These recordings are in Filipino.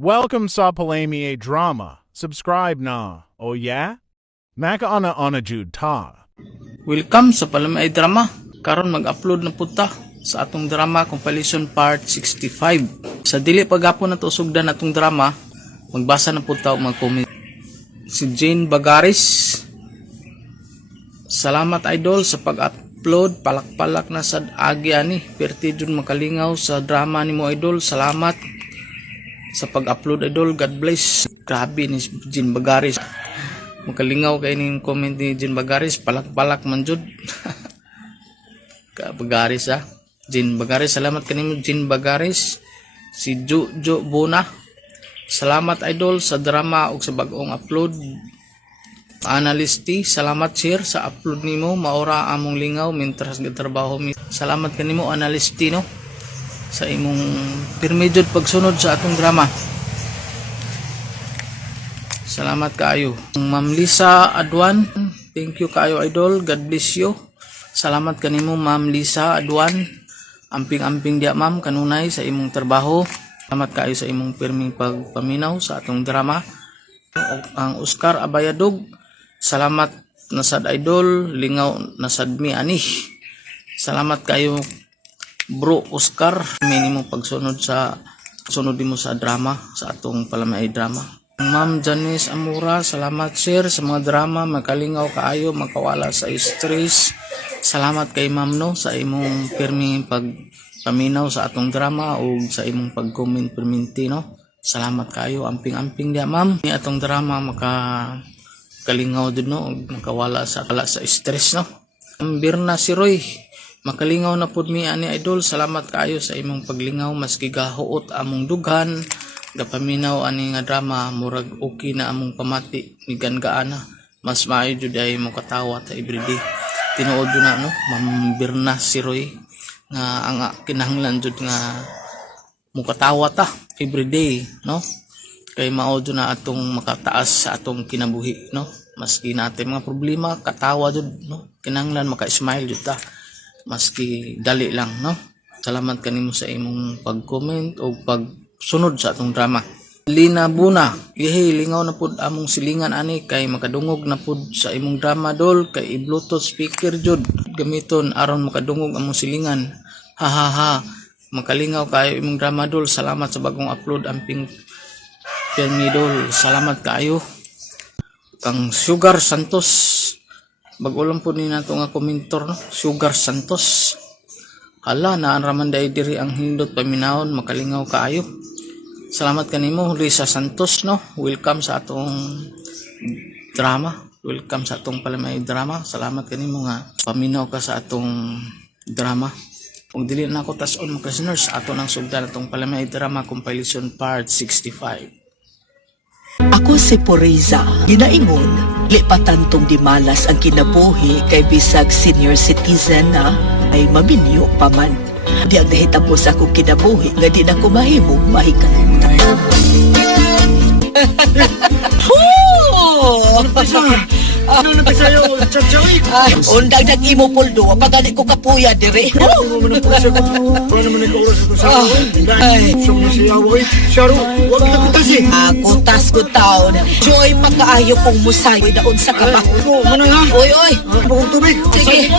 Welcome sa Palami Drama. Subscribe na. Oh yeah? Maka-ana-ana jud ta. Welcome sa Palamay Drama. Karon mag-upload na punta sa atong drama compilation part 65. Sa dili pagapon na to sugdan atong drama, magbasa na punta og mga comment. Si Jane Bagaris. Salamat idol sa pag-upload. Palak-palak na sad agi ani. Perti jud makalingaw sa drama nimo idol. Salamat sa pag-upload idol. God bless. Grabe ni Jane Bagaris. Makalingaw kay ning comment ni Jane Bagaris. Palak-palak man jud. Ka Bagaris ha. Jane Bagaris, salamat kanimo Jane Bagaris. Si Jo Bona. Salamat idol sa drama ug sa bag-ong upload. Analisti, salamat sir sa upload nimo. Maura among lingaw mentras gatrabaho mi. Salamat kanimo Analisti no sa imong pirmi jud pagsunod sa atong drama. Salamat kaayo. Ma'am Lisa Adwan, thank you kaayo idol. God bless you. Salamat kanimo Ma'am Lisa Adwan. Amping-amping dia ma'am kanunay sa imong trabaho. Salamat kaayo sa imong pirming pagpaminaw sa atong drama. Ang Oscar Abayadog, salamat nasad idol, lingaw nasad mi ani. Salamat kayo bro Oscar, may nimo pagsunod sa sunod mo sa drama sa atong Palamay Drama. Ma'am Janice Amura, salamat sir sa mga drama, makalingaw kaayo, makawala sa stress. Salamat kay ma'am no sa imong pirming pagpaminaw sa atong drama o sa imong pag-comment perminti no. Salamat kayo, amping-amping dia ma'am. Ni atong drama makalingaw din no, makawala sa stress no. Birna si Roy, makalingaw na pud mi ani idol. Salamat kayo sa imong paglingaw maski gahuot among dughan. Gapaminaw ani nga drama murag okay na among pamati migan gaana. Mas maayo jud ay mo katawa ta everyday. Tinuod na no, Ma'am Birna si Roy nga ang kinahanglan jud nga mukatawa ta everyday no kay maodyo na atong makataas sa atong kinabuhi no maski natin mga problema katawa jud no kinahanglan maka-smile jud ta maski dali lang no. Salamat kanimo sa imong pag-comment o pagsunod sa atong drama. Lina Buna, lingaw na pud among silingan ani kay makadungog na pud sa imong drama dol kay i-bluetooth speaker jud gamiton aron makadungog among silingan. Ha ha ha. Makalingaw kayo imong drama dol. Salamat sa bagong upload amping pirmi dol. Salamat kayo. Kang Sugar Santos, bag-ulam po ni nato nga komentor no. Sugar Santos, hala naan raman day diri ang hindot paminahon. Makalingaw kayo. Salamat kanimo Lisa Santos no. Welcome sa atong drama. Welcome sa atong Palamay Drama. Salamat kanimo nga paminaw ka sa atong drama. Kung dili na ako tas-on mga listeners, ato nang sugdan atong Palamay Drama compilation part 65. Ako si Poriza. Ginaingon, lipatan tong di malas ang kinabuhi kay bisag senior citizen na ay maminyo pa man. Di ang nahitapos akong kinabuhi nga di na ko mahimong mahikalimutan. Ano na pisayo, chat-chat Undag nag-imo puldo, pagani ko kapuya dire. Ano mo na po siya paano naman ikaw oras ito sa dahil siya mo na siya away. Sharo, huwag na kutas eh. Kutas ko taon. Joy, makaayo kong musayoy daon sa kaba. Ito, manang ha? Oy, oy. Bakong tubig. Sige.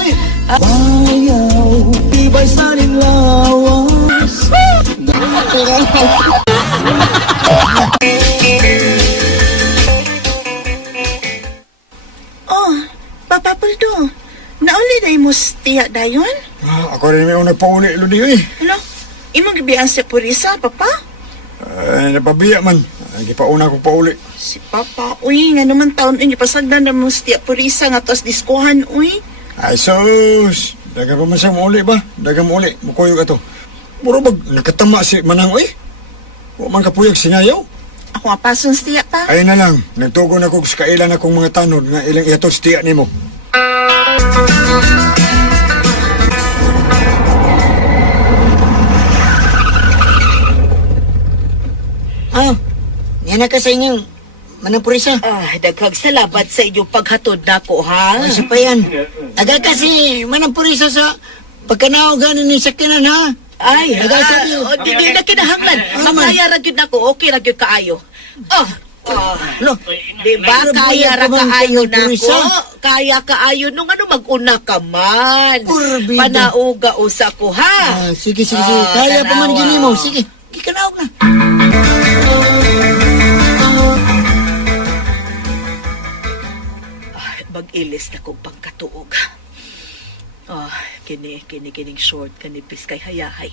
Bayaw, tibay sa rin lawas. Papa Puldo, nauli na imos tiya dayon? Ako rin may unang pauli, Lodi eh. Ano? Imong gibiyaan sa purisa, Papa? Napabiya man. Gipauna ko pauli. Si Papa, uy, nga naman taon inyo pasagdan na mos tiya purisa nga tos diskuhan, uy. Ay sus, daga pa man siya mauli ba? Daga mauli, mukoyo ka to. Muro bag, nakatama si Manang eh. Huwag man kapuyag sinyayaw. Ako nga pason sa tiya pa. Ay na lang, nagtugon ako sa kailan akong mga tanod nga ilang ihatot sa tiya ni mo. Yan na ka sa inyong manapurisa. Daghag salamat sa inyong paghatod nako ha. Ay, sa pa yan. Tagal kasi manapurisa sa pagkanaw ganin ni sakinan ha. Ay, di na kinahanglan. Mamaya ra gyud nako, okay ra gyud kaayo. Lo, Di ba Pero kaya bayad ra pa man kaayo ka ng purisa. nako? Kaya kaayo nung ano maguna ka man. Purbida. Panauga usa ko ha. sige. Ah, Kaya pa man tanawa. gini mo. Sige, kikanaog na. Mag-ilis na kong pagkatuog. Kining short kanipis kay hayahay.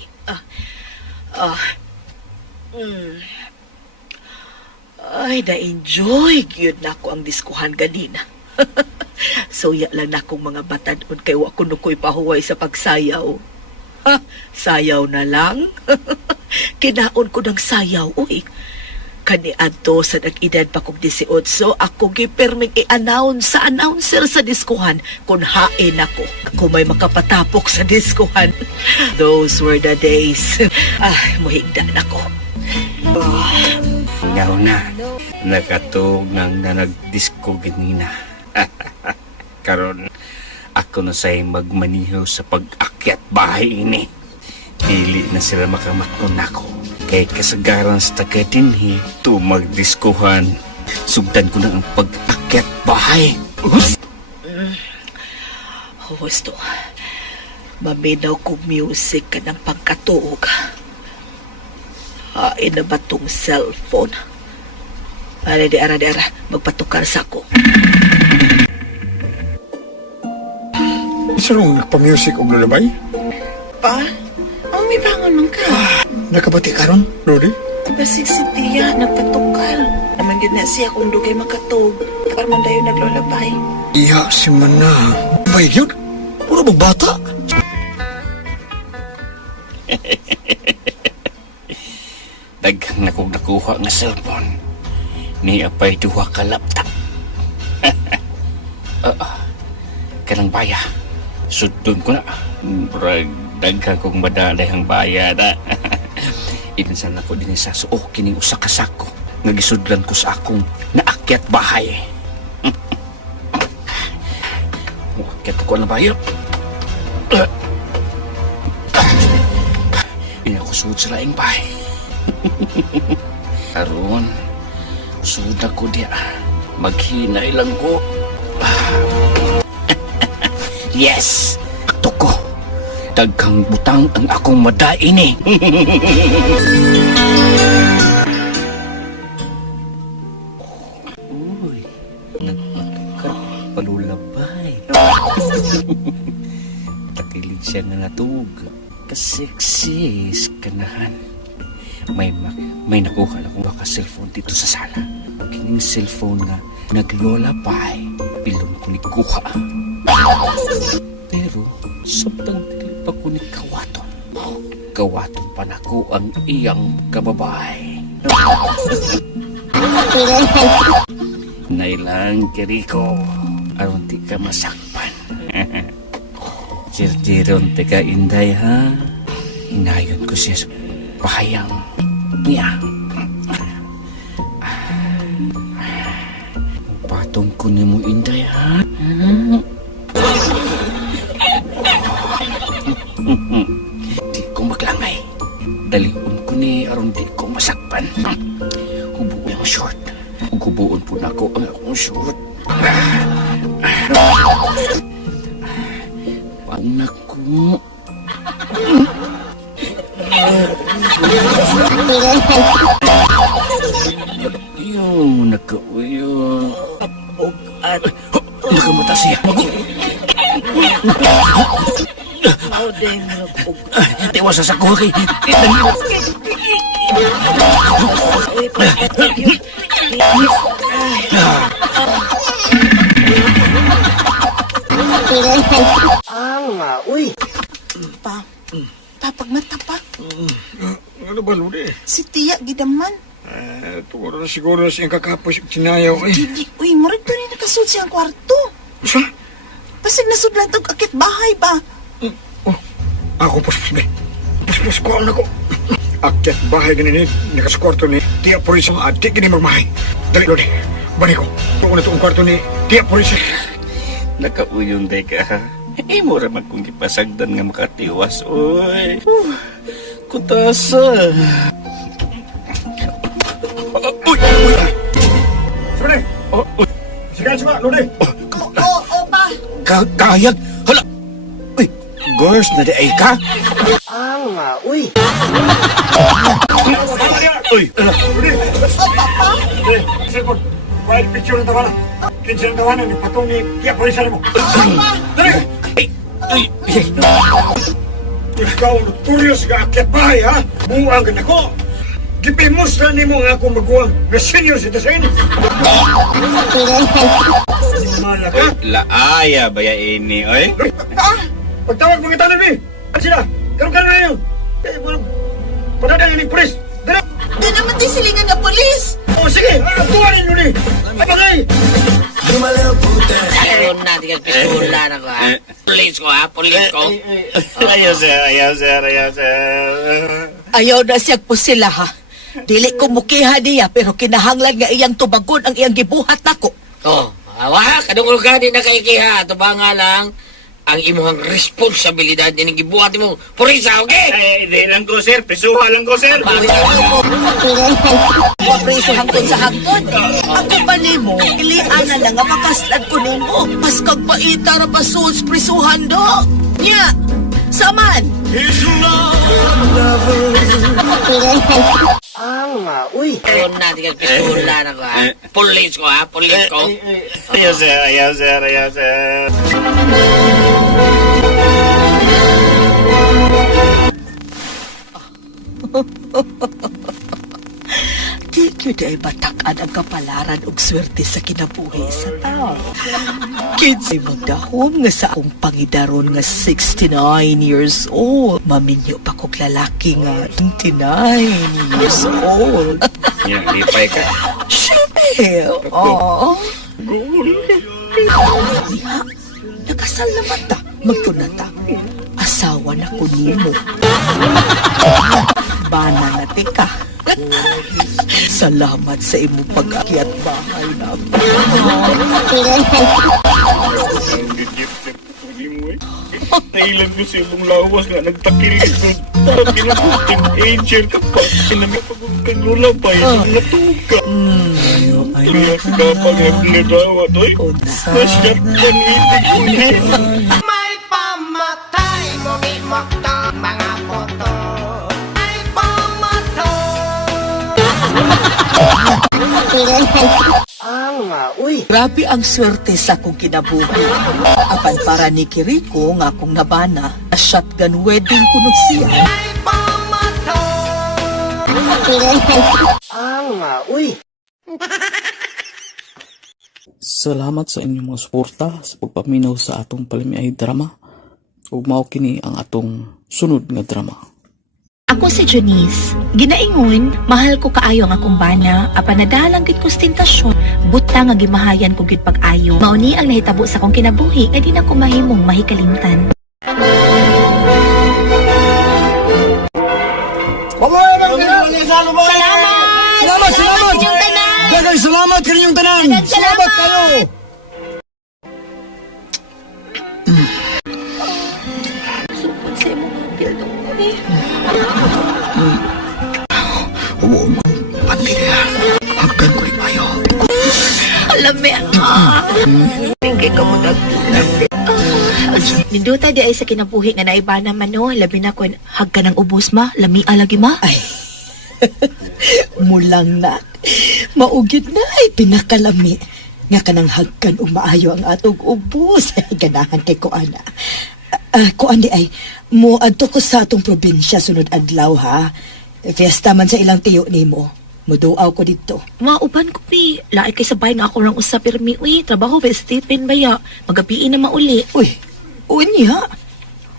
Ay, na-enjoy yun na ako ang diskuhan ganina. Suya lang na akong mga batanon kay wa ko nukoy pahuway sa pagsayaw. Ha, sayaw na lang? Kinaon ko ng sayaw, uy. Kani adto sa nag-edad pa kong 18, ako giperming i-announce sa announcer sa diskuhan kung hain ako. Ako may makapatapok sa diskuhan. Those were the days. Muhigdan ako. Ngaw na, nakatog nang na nagdisko ganina. Karon, ako na sa'y magmaniho sa pag-akyat bahay ini. Dili na sila makamatnon ako. Kay kasagaran sa taga-dinhi, to magdiskuhan. Sugdan ko na ang pag-akyat bahay. Gusto, maminaw ko music ka ng pagkatuog. Hain na ba tong cellphone? Ara, magpatukar sa ko. Sarong nagpa-music o lalabay? Pa? May bangon man ka. Nakabati karon, Rudy? Basig si Tia, nagpatukal. Naman yun na siya kung dugay makatog. Para man dayo naglolabay. Iya si Manang. Bay yun? Puro magbata? Daghang na kong nakuha nga cellphone. Ni apay duha ka laptop. Kanang baya. Sudon ko na. Daghang kong madalay ang baya na. Insan ako din sa suo kining usa ka sako. Nagisudlan ko sa akong naakyat bahay. Naakyat ko na bayo. Inakusud sa laing bahay. Aron, usud ako diya. Maghinay lang ko. Yes! Akto ko. Daghang butang ang akong madain eh. Uy, nagpatuka. Palulabay. Takilig siya nga natug. Kaseksis kanahan. May nakuha na kong baka cellphone dito sa sala. Kining cellphone nga naglolabay. Pilon ko ni kuha. Pero sabtang dili pa ko ni kawaton. Kawaton pa na ko ang iyang kababay. Nailang kiriko. Aron di ka masakpan. Jirjiron te ka inday ha. Inayon ko siya sa pahayang niya. Patong ko ni mo inday ha. Di ko maglangay. Daliun ko ni aron di ko masakpan. Hubuon ang short. Hubuon po na ko ang akong short. Panak ko. Yung nakauyo. At Nakamata siya. Deng Tiwas sa sakuha kay. Papagmata pa. Ano ba, Rudy? Si Tia, gidaman. Tungkol na siguro na siyang kakapos sinayaw eh. Dili, uy, murid pa rin nakasud siyang kwarto. Sa? Pasig nasudlan tog akit bahay ba? Ako puspos be. Puspos ko ako. Akyat bahay ganini, nakasukwarto ni Tia Porisa ang adik gini magmahay. Dali, Rudy. Bani ko. Tuon na itong kwarto ni Tia Porisa. Nakauyong day ka. Mura man kong ipasagdan nga makatiwas. Uy. Putasa. Lode! Sige, sige, Lode! Kayag. Hala. Uy, girls na di ay ka. Uy! Lode! Lode, cellphone. File picture ng tawanan. Kinsa ng tawanan, ni patong ni Tia Parisa mo. Dali! Ikaw notorious ka akyat bahay, ha? Buang ka na ko! Gipimos na ni mo nga akong maguwang na senior citizen! Mala ka? Laaya ba ya ini, oy? Pagtawag mga tanong ni! At sila! Karoon na yun! Padadang yung pulis! Dali! Di naman di silingan ng polis. O sige! Tuwanin mo ni! Abangay! Ayun natin kag pisula na ko ha. Police ko ha, police ko. Ayaw, sir. Ayaw na siyag po sila ha. Dili ko mukiha niya pero kinahanglan nga iyang tubagon ang iyang gibuhat nako. Oh, awa, kadungol ka din na kaikiha. Ito ba nga lang ang imuhang responsibilidad din ang gibuhat mo. Purisa, okay? Hindi lang ko, sir. Pisuha lang ko, sir. Preso hangtod sa hangtod. Ako pa nimo, ilian na lang ang makaslad ko nimo. Mas kag paita ra basuds prisuhan do. Nya, saman. Ayun natin kag pisula na ko ha. Police ko ha, police ko. Ayaw, sir. Di gyud ay batakan ang kapalaran ug swerte sa kinabuhi sa tao. Kinsay magdahom nga sa akong pangidaron nga 69 years old. Maminyo pa kog lalaki nga 29 years old. Yan, lipay ka. Siyempre, oh. Niha, nakasal naman ta. Magtunata. Asawa na ko nimo. Bana na tika. Salamat sa imong pag-akyat bahay na ako. Nailan ko sa imong lawas nga nagtakilig ko. Parang ginabuting angel ka pa. Kinamipagod kang lulabay. Natulog ka. Kaya kapag yung nagawa doy. Nasyat ka ngitig ko niya. May pamatay mo makta mga poto. Ay pamatay. Grabe ang swerte sa akong kinabuhi. Apan para ni Kiriko nga akong nabana, na shotgun wedding kuno siya. Ay pamatay. Salamat sa inyong mga suporta sa pagpaminaw sa atong palimiay drama. Ug mao kini ang atong sunod nga drama. Ako si Janice. Ginaingon, mahal ko kaayo ang akong bana, apan nadalang gid ko stentasyon, buta nga gimahayan ko gid pag-ayo. Mauni ang nahitabo sa akong kinabuhi, nga di na ko mahimong mahikalimtan. Salamat kaninyong tanan. Salamat kayo. Supod sa imong apil dong ko eh. Oo, pati na. Hagkan ko rin mayo. Alam mo tingkay ka mo Ninduta di ay sa kinabuhi nga naibana man no, labi na kun hagka ng ubos ma, lami alagi ma. Ay, mulang na. Maugid na ay pinakalami. Nga kanang hagkan ug maayo ang atong ubos. Ay, ganahan kay Kuana. Kuan di ay, mo adto ko sa atong probinsya sunod adlaw ha. Fiesta man sa ilang tiyo nimo. Muduaw ko dito. Mauban ko pi, laay kay sabay na ako rang usa pirmi uy, trabaho ba Stephen baya, magabiin na mauli. Uy, unya.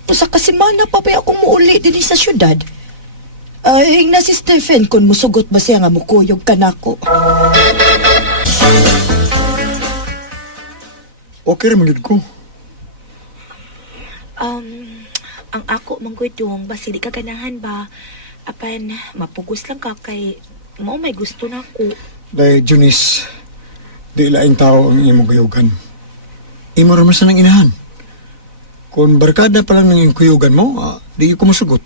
Usa ka semana pa pa ako muuli din sa syudad. Ay, na si Stephen kung musugot ba siya nga mukuyog ka nako. Okay naman yun ko. Ang ako manggudong, basi di ka ganahan ba? Apan, mapugos lang ka kay mo may gusto na ako. Dahil, Junice, di laing tao ang imong kuyugan. Imo raman sa nang inahan. Kung barkada pa lang ng iyong kuyugan mo, di ko masugot.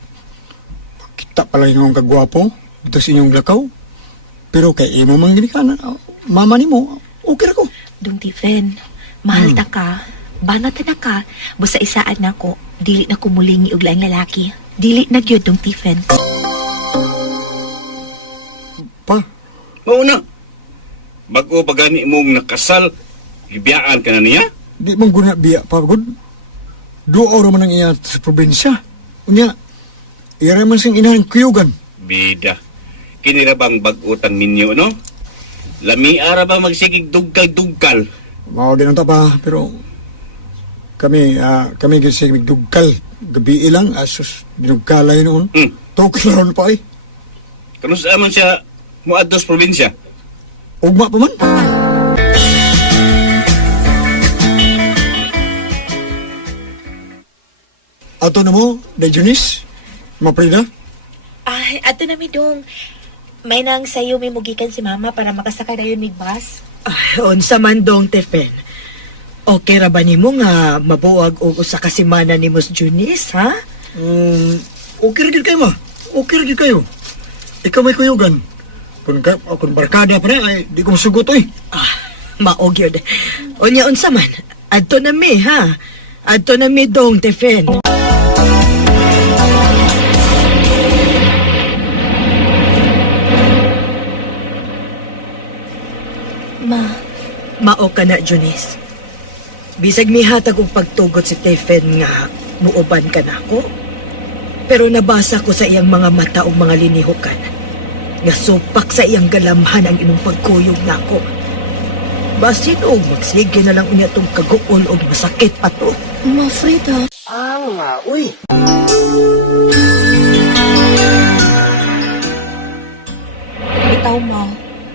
tak pala yung kagwapo dito sa inyong lakaw. Pero kay imo man gini ka na, mama ni mo, okay ra ko. Dong Tifen, mahal ta ka. Banat na ka. Busa isaan na ko. Dili na kumulingi og laing lalaki. Dili na gyud Dong Tifen. Pa, Mauna. Bago pa gani mong nakasal, ibiyaan ka na niya? di man guna biya pa, good. Duo raman ang iya sa probinsya. Unya, iya man sing inahan kuyugan. Bida. Kinira bang bagutan ninyo, no? Lami ara ba magsigig duggal-duggal? Mao din ta pa, pero kami kasi dugkal. Gabi ilang, asus, dinugkalay noon. Toklaron pa eh. Kano sa man siya muadtos probinsya? Ugma pa man. Ato na mo, Dajunis, Maprida. Ay, ato na mi dong. May nang sayo may mugikan si mama para makasakay na yun mig bus. Unsa man dong, Tefen. Okay ra ba nimo nga mabuwag og usa ka semana ni Mos Junis, ha? Okay rin kayo, ma. Okay rin kayo. Ikaw may kuyugan. Kung barkada pa rin, ay di ko masugot, eh. Maog yun. Unya unsa man, adto na mi, ha? Adto na mi dong, Tefen. Ma, Mao ka na, Junis. Bisag mihatag og pagtugot si Tefen nga muuban ka na ko. Pero nabasa ko sa iyang mga mata og mga linihukan. Nga supak sa iyang galamhan ang imong pagkuyog nako. Basin og magsige na lang unya tong kaguol og masakit pa to. Ma Frida. Bitaw ma,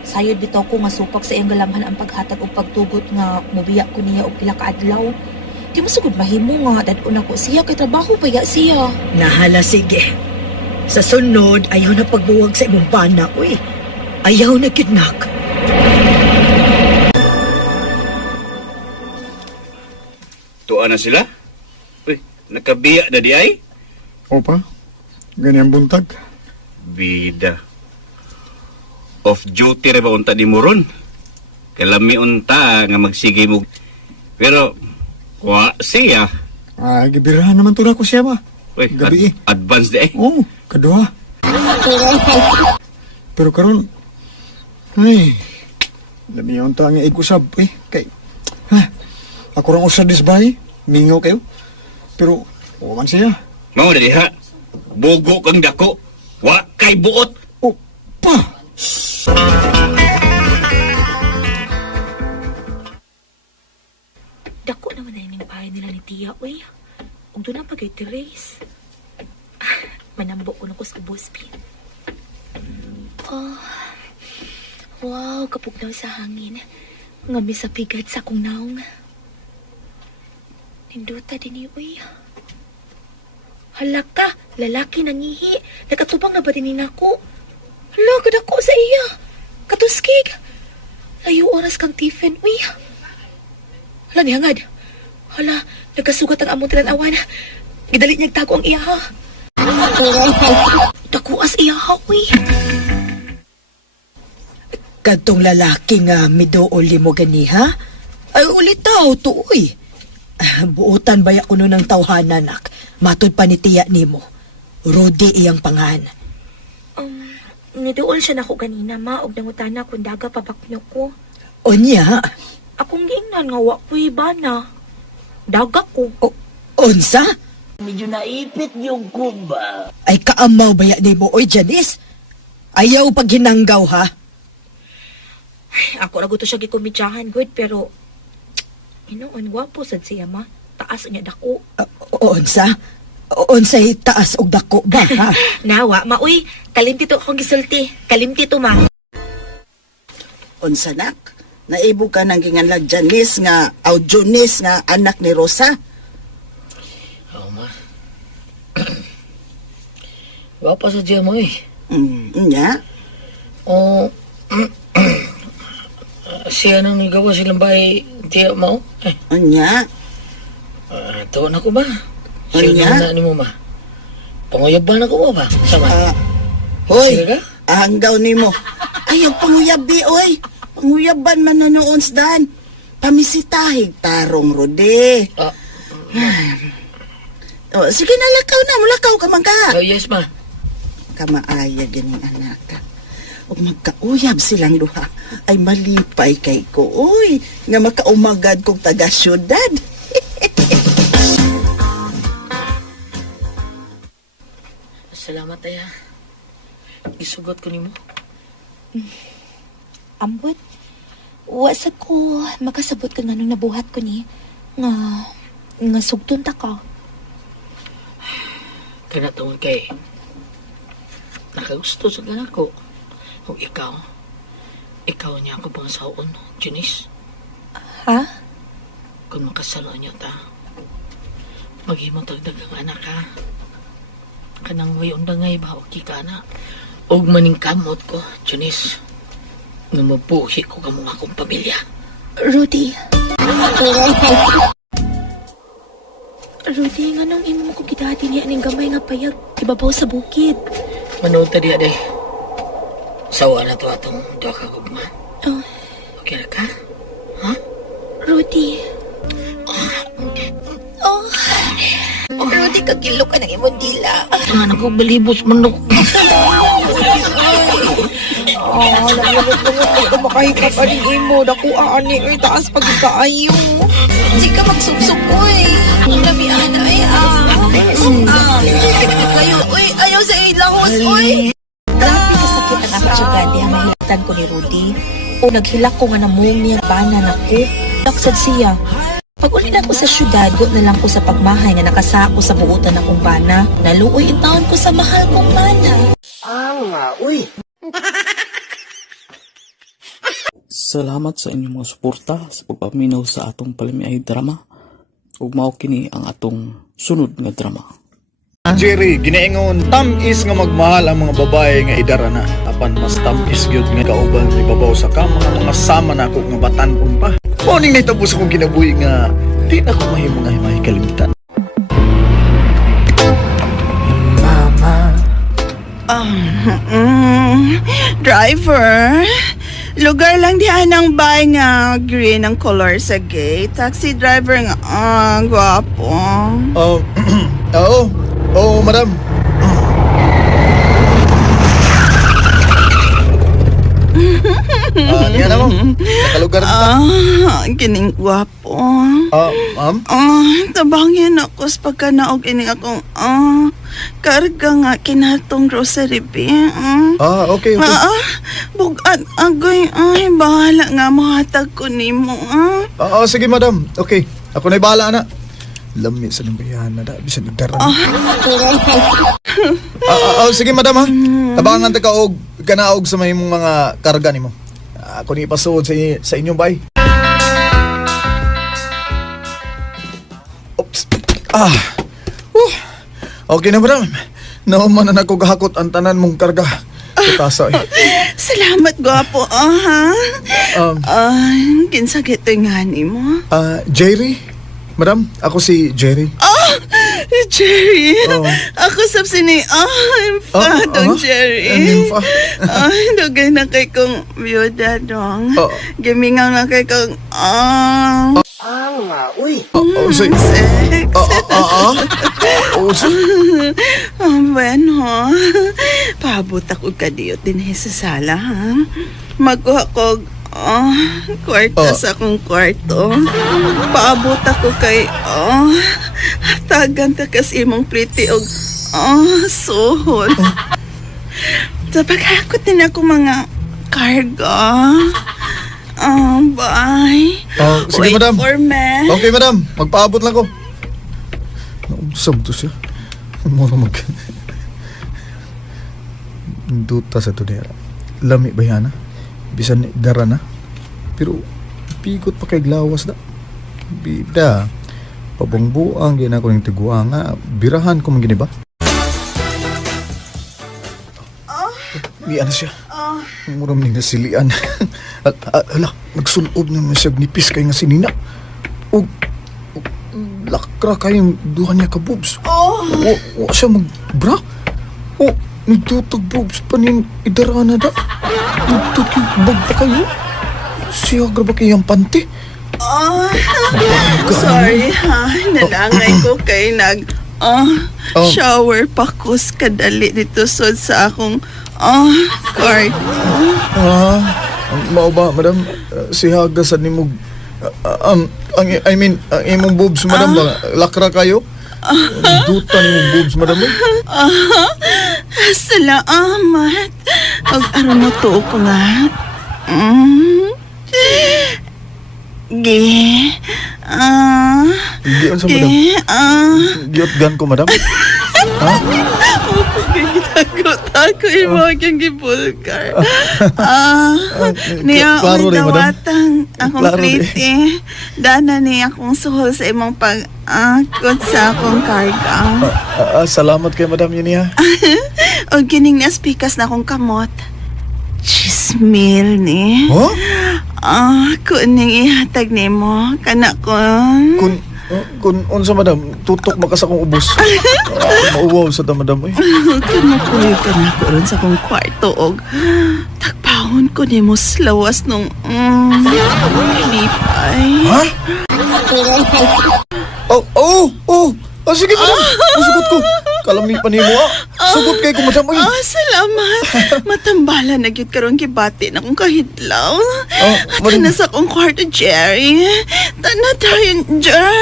sayod bitaw ko nga supak sa iyang galamhan ang paghatag og pagtugot nga mubiya ko niya og pila ka adlaw. Di mo sugod mahimo nga dadun ako siya kay trabaho pa ya siya. Nahala, sige. Sa sunod, ayaw na pagbuwag sa imong bana, uy. Ayaw na kidnak. Tuwa na sila? Uy, nakabiya na di ay? Opa, ganyan buntag. Bida. Off duty rin ba unta di mo ron? Kalami unta nga magsige mo. Pero, wa siya. Gibirahan naman to na ko siya, ba? Uy, Gabi, advance di ay. Oo, kadua. Pero karon, ay, dami yung tanga ikusab, eh, kay, ako rang usad disbay, mingaw kayo. Pero, man siya. Mao na diha. Bogo kang dako. Wa kay buot. Pa! Dako naman na yung bahay nila ni Tia, uy. Ug doon ang pag-terrace. Manambo ko na ko sa buspin. Oh, wow, kapugnaw sa hangin. Ngami sa pigat sa akong naong. Ninduta din ni, uy. Hala ka, lalaki nangihi. Nakatubang na ba din nako? Hala, kadako sa iya. Katuskig. Layo oras kang Tifen, uy. Hala, nihangad. Hala, nagkasugat ang among tilan-awan. Gidalit niyang tago ang iya, ha? Dakuas iya, ha, uy. Kadtong lalaki nga midool mo gani, ha? Ay, ulitaw to, uy. Buutan baya ko nun ng tawhanan, nak. Matod pa ni tiya nimo. Rudy iyang pangan. Nidool siya nako ganina, ma. Og nangutana kung daga pabaknyo ko. Onya, Akong giingnan nga wa ko'y bana. Daga ko. unsa? Medyo naipit yung kumba. Ay kaamaw baya nimo, oy, Janice. Ayaw pag hinanggaw, ha? Ay, ako na gusto siya gikumidyahan, good, pero... Inoon, gwapo sad siya, ma. Taas niya dako. Unsa? Unsay taas og dako ba, ha? Nawa, ma, uy. Kalimti to akong gisulti. Kalimti to, ma. Unsa nak? Naibo ka ng ginganlag Janice nga Junis nga anak ni Rosa? Oo, ma. Wapa sa diya mo eh. Nya? O, siya nang nagawa silang bahay tiya mo? Nya? Tuon ako ba? Siya Anya? na ni mo ma. Panguyaban ako mo ba? Sama? Hoy, Talaga? ahanggaw nimo. Ayaw panguyabi, oy. Panguyaban man na noon sdan. Pamisitahig tarong, Rodi. Ah, Oh, sige na, lakaw na. Mulakaw ka man ka. oh, yes, ma. Kamaaya ganing anak ka. O magkauyab silang duha, ay malipay kay ko. Uy, nga makaumagad kong taga-syudad. Salamat, Aya. Isugot ko nimo. Ambot, wasa ko makasabot ka nga nung nabuhat ko ni. Nga sugton ta ka. Kana tungod kay nakagusto sa ganak ko. O ikaw niya ako bang saon, Janice? Ha? Kung makasalo niyo ta, maghimong tagdagang anak ha. Kanang way undangay ba o kikana. Og maning kamot ko, Janice. Nga mabuhi ko ka mga akong pamilya. Rudy. Rudy, nga nang imo ko gidati niya ning gamay nga payag ibabaw sa bukid. Manood ta diya day. Sawa na to atong duha ka gugma. Oh, Okay na ka? Ha? Rudy. Oh. Rudy, kagilo ka ng imong dila. Tangan ako balibos man ako. Lamot-lamot ito makahikap aning imo. Daku ani ay taas pagkaayo. Di ka magsubsub, uy. Ang lamian ay kayo, uy, ayaw sa ilahos, uy. Grabe kasakit ang ako siya gani ang mahitan ko ni Rudy. O naghilak ko nga namung niya bana na ko. Laksad siya. Pag uli na ko sa syudad, go na lang ko sa pagmahay nga nakasako sa buutan akong bana. Naluoy in taon ko sa mahal kong bana. Salamat sa inyong mga suporta sa pagpaminaw sa atong palamiay drama. Ug mao kini ang atong sunod nga drama. Jerry, ginaingon, tamis nga magmahal ang mga babae nga idara na. Apan mas tamis gyud nga kauban ibabaw sa kama mga sama na ako nga batan-on pa. Morning na itapos akong kinabuhi nga di na ko mahimo nga mahikalimtan. Driver, lugar lang diyan ang bay nga green ang color sa gate. Taxi driver nga, gwapo. Oo, madam. Niya na mo. Nakalugar na. Kining gwapo. Ma'am? Tabangin ako sa pagkanaog ini akong, karga nga kinatong grocery bin. Okay. Bugat agoy, ay, bahala nga mahatag ko nimo, Sige, madam. Okay. Ako na'y bahala na. Lami sa lambayan na da. Bisan nagdara. Sige, madam ha. Tabangan ta ka og ganaog sa may mga karga nimo. Ako ni ipasuod sa inyong bay. Oops. Okay na, madam. Nauman na ako gahakot ang tanan mong karga. Kutasa eh. Salamat, gwapo, ha? Kinsa kito nga nimo? Jerry? Madam, ako si Jerry. Jerry. Oh. Ako sab sini. Padong Jerry. Nympha. Dugay na kay kong byuda dong. Oh. Gimingaw na kay kong Say. sex. Bueno, paabot ako kadiyot din sa sala, ha? Magkuha ko kwarto sa akong kwarto. Paabot ako kay, tagan ta kas imong pretty og, suhod. Sa paghakot din ako mga karga. Bye. Sige, Wait madam. for me. Okay, madam. Magpaabot lang ko. Naumsam to siya. Mura Duta sa tudera. Lami ba yan, ha? Bisan dara na. Pero, pigot pa kay glawas da. Bida. Pabangbuang, gina ko ng tiguang nga. Birahan ko man gini ba? Iyan na siya. Muram ni nasilian. Ala, nagsulob na siya nipis kay nga sinina. O lakra kayong duha niya ka boobs. O siya magbra. O nagtutog boobs pa ning idarana da. Nagtutog pa kayo. Siya graba kayang panty. Sorry ha. Nalangay ko kay shower pa kus kadali dito sod sa akong cart. Mao ba, madam? Si Haga sa nimog... ang imong boobs, madam, ba? Lakra kayo? Duta nimong boobs, madam. Salamat. Aron mo to ko nga. Giyon sa madam. Giyot gan ko, madam. Ha? Takot imo kang gibulgar. Niya Klaro rin, madam. dawatang akong Klaro rin. plate. Dana niya akong suhol sa imong pag-akot sa akong karga. Salamat kay madam yun niya. O gining naspikas na akong kamot. Chismil ni. Huh? Kuning ihatag nimo kana kon. Kung unsa madam, tutok makas akong ubos. Mauwaw sa ta madam. Kumukuloy ka na ko ron sa akong kwarto og tagpahon ko nimo slawas nung lipay. Ha? Sige madam. Sugot ko. Kalami pa nimo Sugot kay ko madam. Salamat. Matambala na gyud karon gibati na akong kahidlaw. madam. Tana sa akong kwarto, Jerry. Tana tayo, Jerry.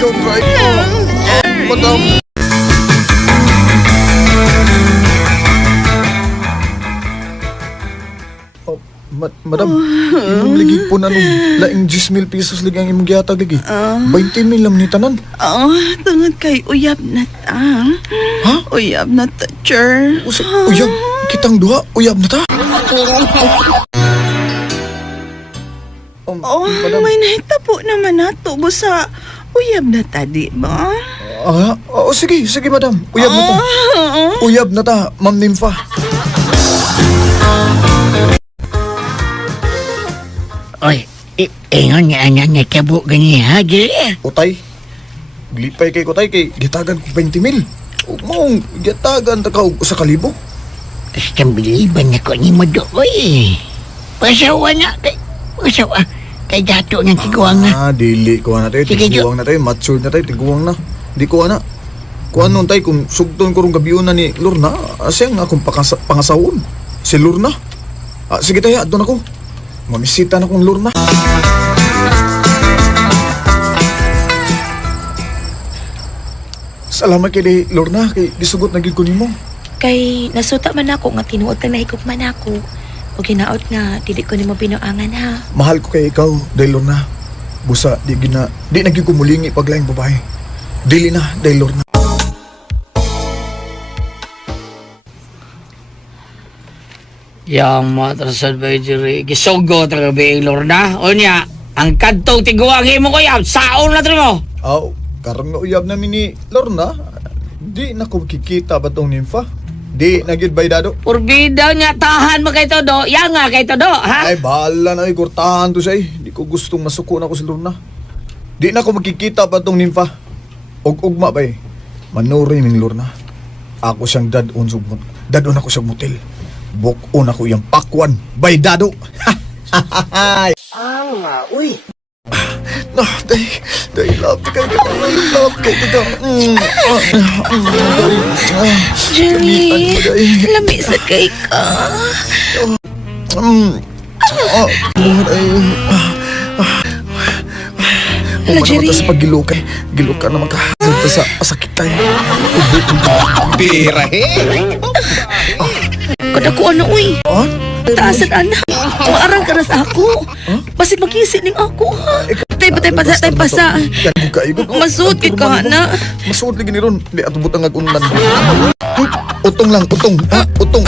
Ikaw right po. Madam. Madam, imong ligi po na nung laing 10,000 pesos ligi ang imong gihatag ligi. 20,000 lang ni tanan. Tungod kay uyab na ta. Ha? Uyab na ta, Jer. Uyab, kitang duha, uyab na ta. Madam. May nahitabo naman nato sa uyab na ta, di ba? Sige, madam. Uyab na ta. Uyab na ta, Ma'am Nympha. Oy, ingon nga nga kabo gani ha, Jerry. Utay. Glipay kay Utay kay gitagan ko 20,000. Ug maong gitagan ta ka og 1,000. Stambiliban na ko ni mo doy. Pasawa na kay pasawa kay dato ng tiguang na. Dili ko na tayo. Sige, Tiguang na tayo. Mature na tayo. Tiguang na. Di ko na. Kuan nun tayo kung sugton ko rong gabiyon na ni Lorna. Siyang akong pangasawon. Si Lorna. Sige tayo. Adon ako. Mamisita na kong Lorna. Salamat kay di Lorna. Kay gisugot na gid ko nimo. Kay nasuta man ako nga tinuod kang nahigugman ako. O ginaot nga, dili ko nimo binuangan ha. Mahal ko kay ikaw, dahil Lorna. Busa, di naging kumulingi paglaing babae. Dili na, dahil Lorna. Yang matrasad ba Jerry? Gisugo talaga ba yung Lorna? O niya, ang kantong tiguwagi mo ko yan, saon na ito mo! Karang nauyab namin ni Lorna. Di na ko kikita ba tong Nympha? Di nagid bay dado. Purbida niya, tahan mo kay todo. Yang nga kay todo, ha? Ay, bahala na kurtahan to siya eh. Di ko gustong masuko na ko si Lorna. Di na ko makikita pa tong Nympha. Ugma ba eh. Manuri ning Lorna. Ako siyang dadon ako siyang motel. Bukon ako yung pakwan. Bay dado. Uy. Day love kay ka. Love kay ka. Jerry, lami sa kay ka. Jerry. Sa paggilukan. Gilukan naman ka. Sa sakit tayo. Pira Kada ko ano, uy. Taasan, anak. Maarang ka na sa ako. Basit mag-isip ning ako, ha? Tay pasa. Masuot kay ka, na. Masuot lagi ni Ron. Di atubot ang agunan. Utong lang, utong. Utong.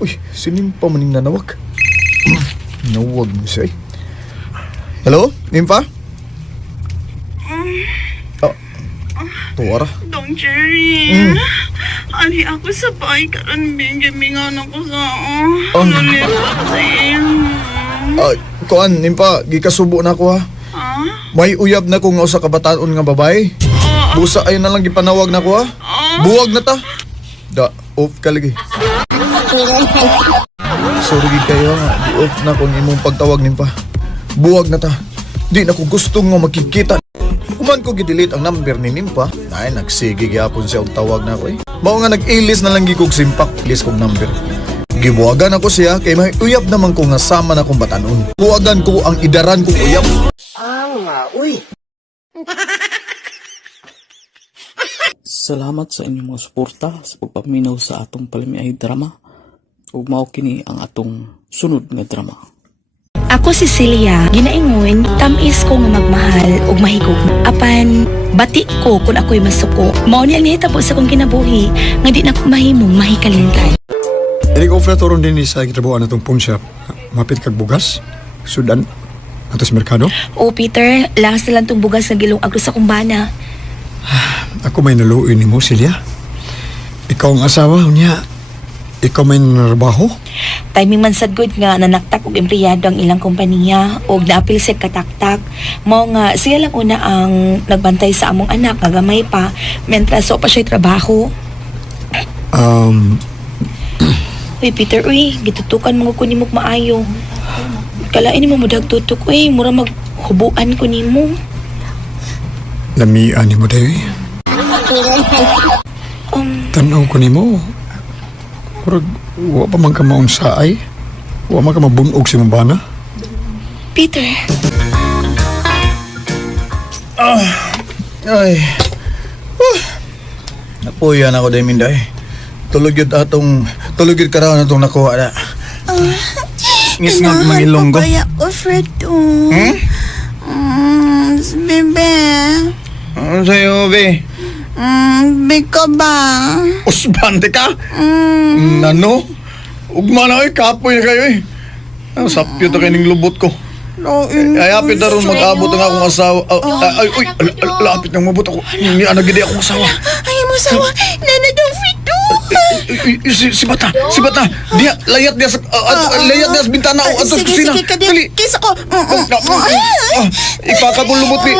Uy, sinim pa maning nanawag. Nawag mo siya eh. Hello, Nympha? Tuwara. Dong Jerry. Ali ako sa bahay karon bingamingan ako sa nalipat sa iyo. kuan, nimpa, gikasubo na ko ha. May uyab na ko nga usa ka bataon nga babae. Busa ay na lang gipanawag na ko ha. Buwag na ta. Da, off ka lagi. Sorry kayo nga, di off na kung imong pagtawag nimpa. Buwag na ta. Di na ko gusto nga makikita. Kuman ko gidelete ang number ni Nimpa. Ay, nagsige gyapon siya og tawag na ako eh. Mao nga nag-ilis na lang gikog simpak, ilis kog number. Gibuwagan ako siya kay may uyab naman ko nga sama na kong batanon. Buwagan ko ang idaran kong uyab. Salamat sa inyong mga suporta sa pagpaminaw sa atong palimiay drama. Ug mao kini ang atong sunod nga drama. Ako si Celia, ginaingon, tamis ko nga magmahal ug mahigog. Apan, bati ko kung ako'y masuko. Mao ni ang nahitabo sa kong kinabuhi, nga di na ko mahimong mahikalingan. Hindi ko offer toron din sa kitabuan na itong pawn shop. Mapit kag bugas, sudan, atos merkado. O Peter, lahas na lang tong bugas nga gilong agro sa kumbana. Ako may naluoy ni mo, Celia. Ikaw ang asawa, niya. Ikaw may narabaho. Timing man sad good nga nanaktak og empleyado ang ilang kompanya og naapil sa kataktak. Mao nga siya lang una ang nagbantay sa among anak nga gamay pa mentras so pa siya trabaho. Uy Peter, uy, gitutukan mo ko nimo maayo. Kalain mo mudag tutok, uy, mura maghubuan ko nimo. Lamian ni mo dayo eh. Tanaw ko ni mo. Murag, wa pa man ka maunsaay. Wa man ka mabunog si mabana. Peter. Ay. Napuyan ako dahil minday. Tulog yun ka raw na itong nakuha na. Ngis nga mangilong ko. Kaya ko, Fredo. Bebe. Ano sa'yo, be? Biko ba? Usbante ka? Nano? Ugma na kayo, kapoy na kayo eh. Sapyo na kayo ng lubot ko. Ay, apit na rin mag-abot ang akong asawa. Ay, uy, lapit nang mabot ako. Ni anagidi akong asawa. Ay, mo asawa. Nanadong Fredo. Si Bata. Dia, layat dia sa bintana o atos kusina. Sige, kiss ako. Ipakabulubot ni.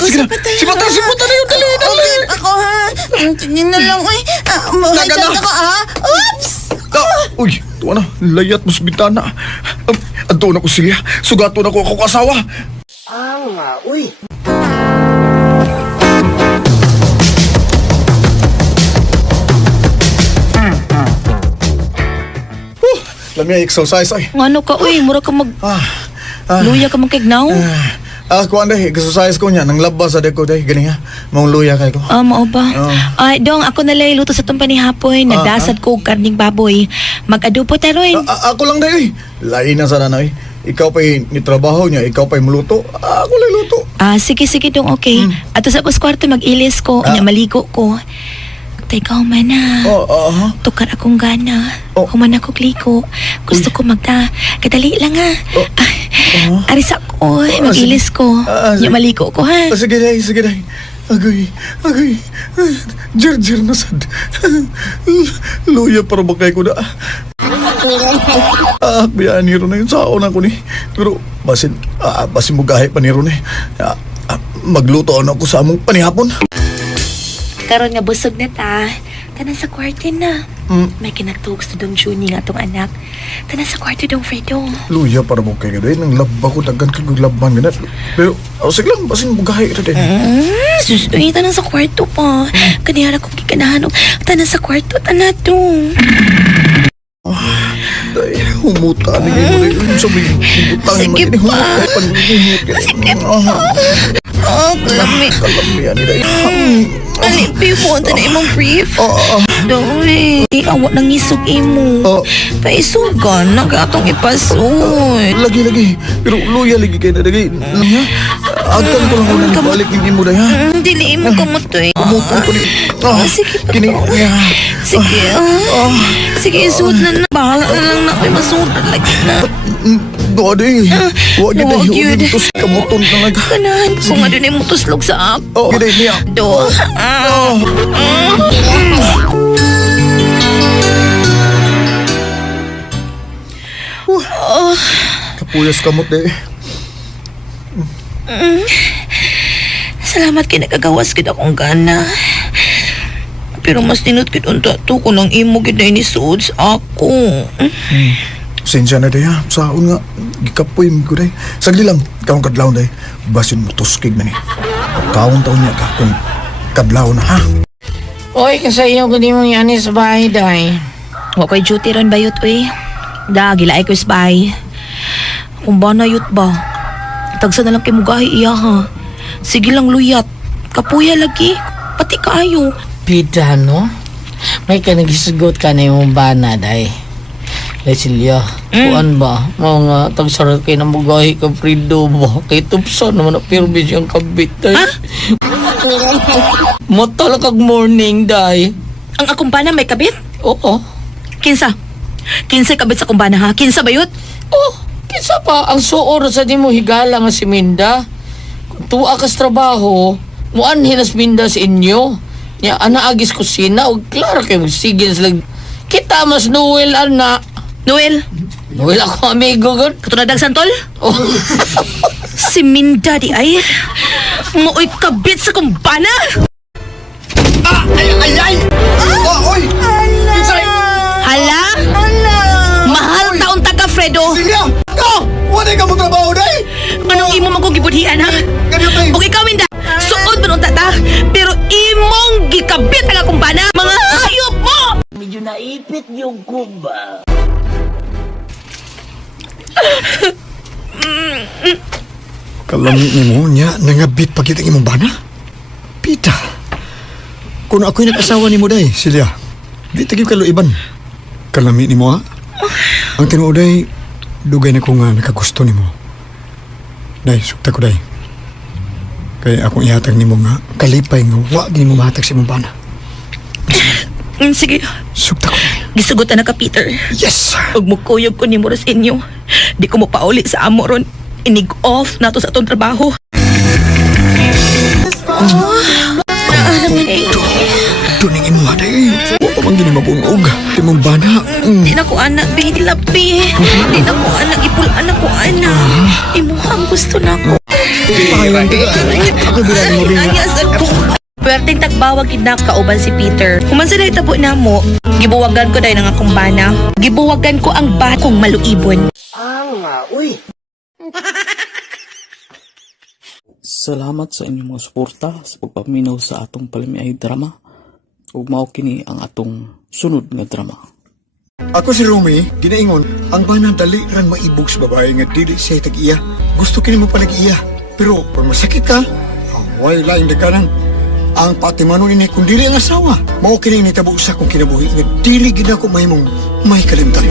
Sige na. Si Bata na yun. Dali. Ako ha. Sige na lang, uy. Mahayad ako ha. Oops! Uy, tuwa na. Layat mo sa bintana. Anto na ko siya. Sugato na ko akong asawa. Lamia exercise ay. Ngano ka, uy, mura ka luya ka magkignaw. Kuan dai exercise ko niya nang labas sa deko dai gani ha. Mong luya kay ko. Mao ba? Ay, dong, ako nalay luto sa tong panihapon. Nagdasad ko og karning baboy. Mag-adobo taroy. Ako lang dai. Lain na sa nanay. Ikaw pa'y nitrabaho niya, ikaw pa'y muluto. Ako lang luto. Sige dong, okay. Ato sa kwarto mag-ilis ko, nya maligo ko. Ikaw man na. Tukar akong gana. Human ako kliko. Gusto ko kadali lang ha. Aris ako, mag-ilis ko. Nya maligo ko ha. Sige dai. Agoy. Jer na sad. Luya para bakay ko na. Biyaan ni Ron na yun. Saon ako ni. Pero basin mo gahe pa ni Ron eh. Magluto ako sa among panihapon. Karon nga busog na ta. Tanan sa kwarto na. May kinatug sa dong Juni nga tong anak. Tanan sa kwarto dong Fredo. Luya para mo kay gaday. Nang laba ko dagan kag laban ganat. Pero sige lang. Basin mo gahe rin. Uy, tanan sa kwarto pa. Kaniyara ko kikanahan. Tanan sa kwarto. Tanan to. Humuta ni mo rin. Sabi, humutang sige pa. Sige pa. Kalami yan nila. Alipi mo, ito na imong brief. Doy, awak nang isog imo. Paisugan, nagatong ipasod. Lagi. Pero luya lagi kayo na lagi. Agkan ko lang unang balik yung imo dahi ha. Dili mo kamutoy. Umutang ko ni. Sige pa. Kini. Sige. Sige, isuot na. Bahala na lang na. May masuot na lagi na. Dodi. Huwag yun. Ito si kamuton talaga. Kanahan ko nga doon ay mutuslog sa ako. Gede niya. Do. Puyas kamot day. Salamat kay nakagawas kita akong gana. Pero mas ninot kit unta to ko nang imo gid na inisuod sa ako. Sensya na day ha. Saon nga. Gikapoy mo ko day. Sagli lang. Kaong kadlaw day. Basin mo tuskig na ni. Kaong taon niya ka kung kadlaw na ha. Oy, kasayo ko di mo yan sa bahay, day. Wa ko'y duty ron bayot, uy. Da, gilaay ko sa bahay. Kung ba na yut ba? Tagsa na lang kay mugahi iya ha. Sige lang luyat. Kapuya lagi. Pati kaayo. Pita, no? May ka nagisugot ka na yung bana, day. Lesilya, kuan ba? Mga tagsarat kayo ng bugahi ka Frido ba? Kay Tupson naman na pirbis yung kabit, day. Mata lang kag morning, day. Ang akumpana may kabit? Oo. Kinsa? Kinsa kabit sa kumpana ha? Kinsa bayot? Oh, kinsa pa ang suor sa di mo higala nga si Minda? Kung tuwa ka sa trabaho, muanhin as Minda sa inyo. Nya ana agis kusina og klaro kay magsigil sila. Kita mas Noel ana. Noel? Noel ako amigo gud. Katulad ng santol? Oh. Si Minda di ay. Mooy kabit sa kumpana? Hala? Mahal taon taga Fredo. Silya! Ka! Wala ka mo trabaho day! Anong imo magugibudhian ha? Ganyan tay! Ug ikaw Minda, suod man unta ta, pero imong gikabit ang kumpana, mga hayop mo. Medyo naipit yung kumba. Kalamit ni mo niya, nangabit pa kita imong bana? Pita. Kung ako'y nag-asawa ni mo day, Silya, di tagib kaluiban. Kalamit ni mo ha? Ang tinuoday, dugay na ko nga nakagusto ni mo. Day, sukta ko day. Kaya akong ihatag ni mo nga, kalipay nga, wag ni mo mahatag si mong bana. Sige, Sukta ko day. gisugot na ka Peter. Yes! Ug mukuyog ko ni sa inyo. Di ko mo pauli sa amo ron. Inig off nato sa atong trabaho. Tuning imo ha day. Wa pa man gini mabungog. Imong bana. Di na ko anak bihilapi. Di na ko anak ipulaan na ko anak. Imuhang gusto na ko. Ako bilang mo rin. Ayasan ko. Perting tagbawag kidnap kauban si Peter. Human sa dahi tabo na mo, gibuwagan ko dahi ng akong bana. Gibuwagan ko ang batong maluibon. Salamat sa inyong mga suporta sa pagpaminaw sa atong palimiay drama. Ug mao kini ang atong sunod nga drama. Ako si Rumi, ginaingon, ang bana dali ran maibog sa babae nga dili siya tag-iya. Gusto kini mo palag-iya. Pero kung masakit ka, away laing daganan. Ang patimanon ini kung dili ang asawa. Mao kini nitabo sa kong kinabuhi nga dili gid ako mahimong may kalimtan.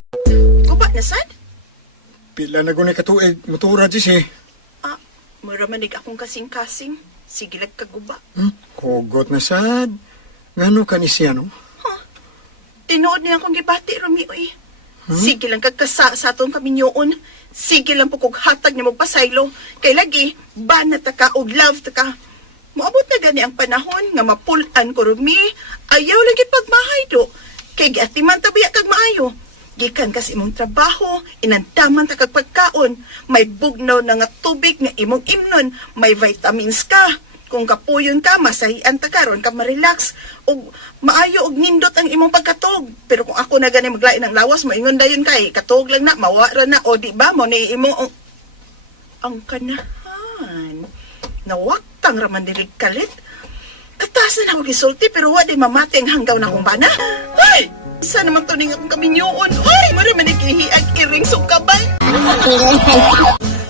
Guba na sad? Pila na gunay katuig, motora di siya. Maramanig akong kasing-kasing. Sige lang kaguba. Kugot na sad. Ngano ka ni siya, no? Tinuod niya akong gibati, Romeo eh. Sige lang kagkasa sa atong kaminyoon. Sige lang po kog hatag niya magpasaylo. Kay lagi, banat ta ka og love ta ka. Moabot na gani ang panahon nga mapulan ko, Rumi. Ayaw lagi pagmahay do. Kay giatiman tabiya kag maayo. Gikan kas imong trabaho, inandaman ta kag pagkaon. May bugnaw na nga tubig nga imong imnon. May vitamins ka. Kung kapuyon ka, masahian ta karon ka ma-relax. Og maayo og nindot ang imong pagkatog. Pero kung ako na gani maglain ng lawas, moingon dayon kay katog lang na, mawara na. O di ba mo ni imong ang kanahan. Nawaktang raman dilig kalit. Katasan ako gisulti pero wa di mamati ang hanggaw na kong bana. Ay! Sana naman tuning akong kaminyoon. Ay! Maraman ikihiag iring sukabay.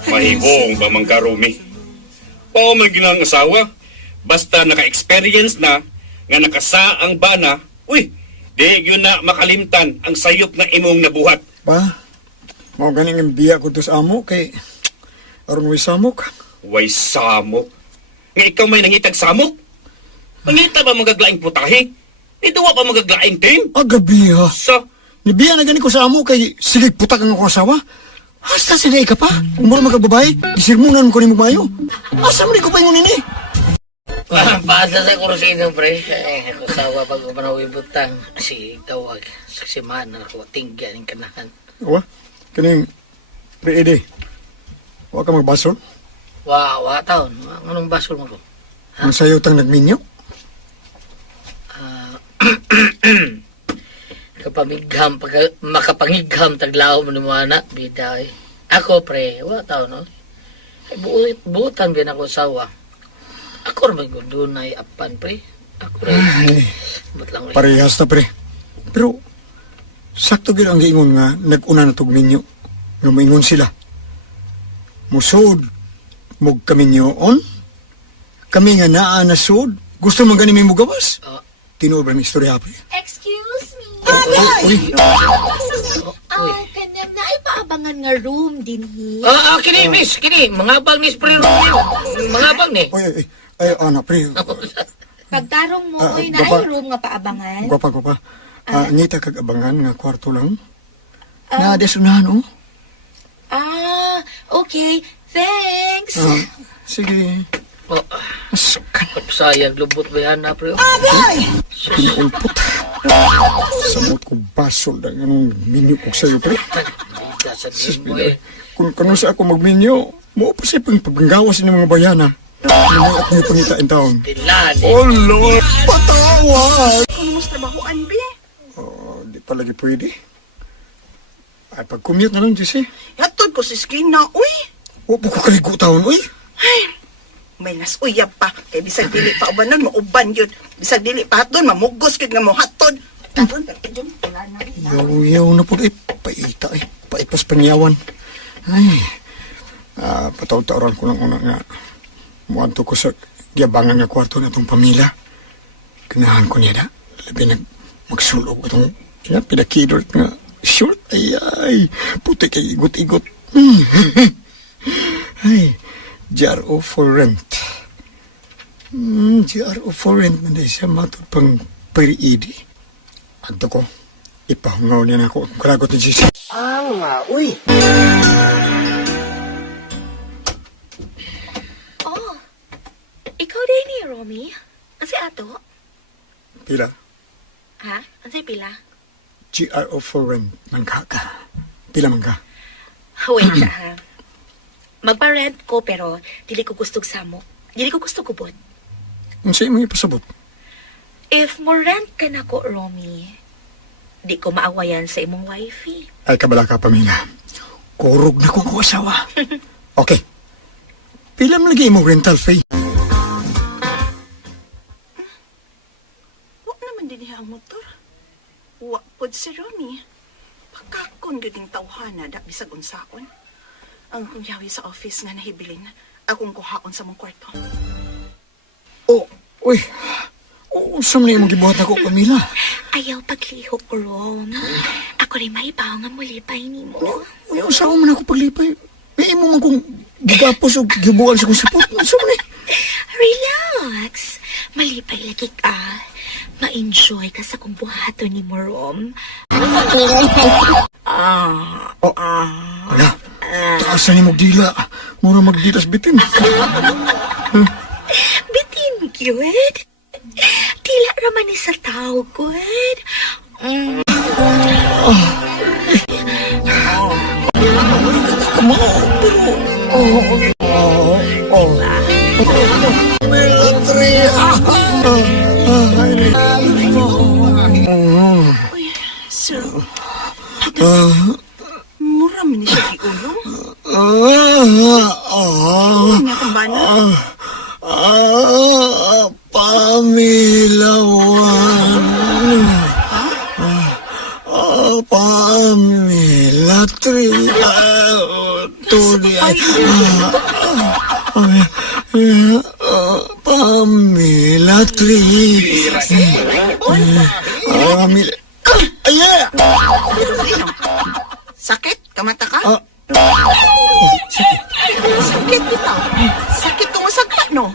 Mahibong ba mang karumi? Oo man ginang asawa. Basta naka-experience na nga nakasa ang bana, uy, di yun na makalimtan ang sayop na imong nabuhat. Pa, mao ganing ang biya ko to sa amo kay aron way samok. Way samok. Nga ikaw may nangitag samok? Mangita ba magaglaing putahe? Ito pa magaglaing tin? Agabi ha. Sa, Nibiya na gani ko sa amo kay sige putak ang akong asawa. Hasta sila ka pa. Umuro magkababae, gisirmunan ko ni mo mayo. Asa mo ni ko pa yung nini? Paasa sa kurusino, pre. Ako sawa pag manawibutang. Si tawag. Saksimahan na ako. Tinggan yung kanahan. Wa, kaning pre-ede. Huwag ka magbasol. Wow, taon. Anong basol mo ko? Ang sayo tang nagminyo. Makapangigham taglaw mo ni mo anak, bita eh. Ako pre, taon no? Ay buutan din ako sawa. Ako naman ko doon ay apan pre. Ako rin. Ba't lang eh. Parehas na pre. Pero, sakto gid ang giingon nga, nag-una na tog minyo. Nga maingon sila. Musod, mog kaminyoon. Kami nga naa na sud. Gusto man gani mo gawas? Tinuod ba ang istorya pre? Excuse me. Uy, Kanam na ay paabangan nga room din hi. Kini miss, kini. Mga bang miss pre Romeo. Mga bang ni. ay, ana pre. Pagtarong mo ay na Gapa. ay room nga paabangan. Gwapa. Ngita kag abangan nga kwarto lang. Na desunahan oh. Okay. Thanks. Sige. Sayang lubot ba yan na pre? Kinulpot. Samot ko basol na ganun minyo ko sa'yo, pre. Sasabihin mo eh. Kung kano sa ako magminyo, mo pa siya pang paggawas ng mga bayana. May ako yung pangitain taon. Tilan eh. Oh, Lord! Patawad! Kung mas trabahoan, be. Di pa lagi pwede. Ay, pag-commute na lang, Jesse. Hatod ko si Skina, uy. Huwag po ko kaligo taon, uy. May nasuyab pa. Kay bisag dili pa uban nun, mauban yun. Bisag dili pa hatod, mamugos kid nga mo hatod. Taron, pero yun, wala na rin. Yaw na po, paita, paipas panyawan. Ay, pataw-tauran ko lang una nga. Muanto ko sa giyabangan nga kwarto na itong pamilya. Ganahan ko niya na. Labi na magsulog itong pinakidot nga short. Ay, puti kay igot-igot. Ay, JRO for rent. JRO for rent. Manday siya matod pang peri-idi. Agto ko, ipahungaw niya na ako. Kalagot ni Gigi. Ikaw din ni Romy? Ang si ato? Pila? Ha? Ang si pila? GRO for rent. Mangka ka. Pila man ka? Wait na ha. Magpa-rent ko pero dili ko gusto sa mo. Dili ko gusto kubot. Ang sa'yo mo ipasabot. If mo rent ka na ko, Romy, di ko maawayan sa imong wifey. Ay, kabala ka, Pamela. Kurog na ko asawa. Okay. Pila mo lagi imong rental fee? Wa naman din niya ang motor. Wa pod si Romy. Pagkakon gading tawhana, da bisag unsaon. Ang kong yawi sa office nga nahibilin, akong kuhaon sa mong kwarto. Uy. Saan na yung gibuhat ako, Pamela? Ayaw paglihok ko, Rom. Ako rin maibaw nga mulipay ni mo. Uy, saan man ako paglipay? May imo man kong gigapos o gibuhan sa kong sipot. Saan man Relax. Malipay lagi ka. Ma-enjoy ka sa kung buhato ni mo, Rom. Ala, taasan ni magdila. Mura magdilas bitin. Bitin, cute. Tila raman ni sa tao, good. Uy, sir. Mura man ni siya giulong. Uy, nga kang bana. Pamilawan. Pamila 3. Pamila 3. Pamila. Ay! Sakit? Kamata ka? Sakit bitaw. Sakit kung masagpa, no?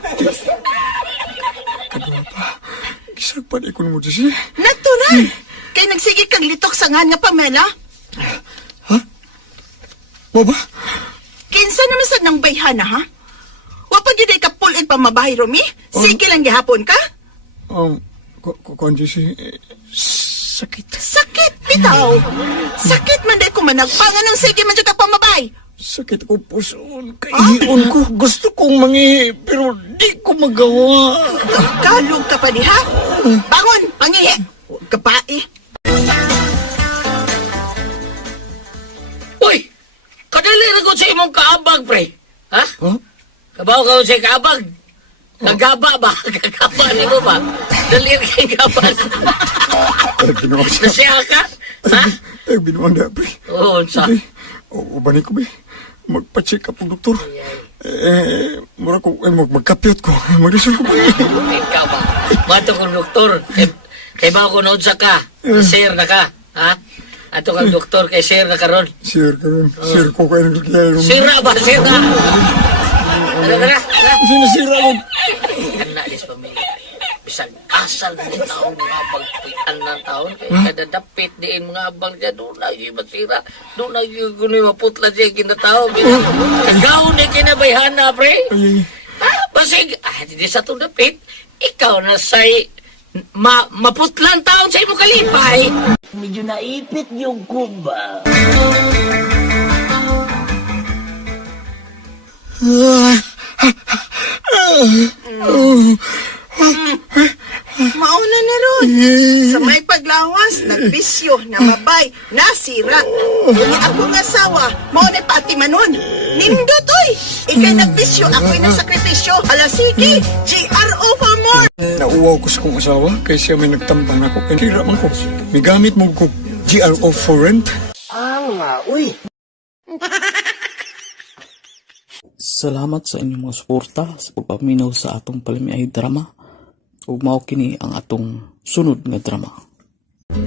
Gisagpan ikon mo, Jesse. Natural! Kay nagsige kang litok sa nga nga, Pamela. Mo ba? Kinsa naman sa nang bayhana, ha? Wapag yun ay kapulit pa mabahay, Romy? Sige lang gihapon ka? Kuan, Jesse, sakit. Sakit, bitaw! Sakit man dahil kung managpangan ng sige man dyan ka pamabay! Sakit ko puson. Kaihion ko. Gusto kong mangihi, pero di ko magawa. Kalog ka pa diha. Bangon, pangihi. Huwag ka pa eh. Uy! Kadali na ko sa imong kaabag, pre. Ha? Huh? Kabaw ka sa kaabag. Nagaba ba? Kagaba ni mo ba? Dali na kay gabas. Ay, binuang siya. Nasiya ka? Ha? Ay, binuang na, pre. Oo, sa... Pre, ubanin ko, pre. Magpa-check up ang doktor. Mura ko, magkapyot ko. Mag-resol ko, pre. Ikaw ba? Mato kong doktor. Kay ba ako noon sa ka? Share na ka. Ha? Ato kang doktor kay share na ka ron. Sir, karon. Sir ko kayo ng kaya. Sira ba? Sira! Tara. Sinasira ko. Kana is pamilya. Bisag asal ng taon mga pagpitan ng taon. Kaya kada dapit diin mga abang dyan. Doon lagi masira. Doon lagi kuno'y maputla siya kinatao. Nagaw ni kinabayhana, pre. Basig, hindi sa itong dapit. Ikaw na say maputlang taon sa imo kalipay. Medyo naipit yung kuba. Mauna na ron. Sa may paglawas, nagbisyo, namabay, nasira. Kuni akong asawa, mauna pati manon. Nindot, oy! Ikay nagbisyo, ako'y nasakripisyo. Ala, sige, GRO for more! Nauwaw ko sa kong asawa kay siya may nagtambang ako. Kaya tira man ko. May gamit mo ko GRO for rent. Salamat sa inyong mga suporta sa pagpaminaw sa atong palimiay drama. Ug mao kini ang atong sunod nga drama.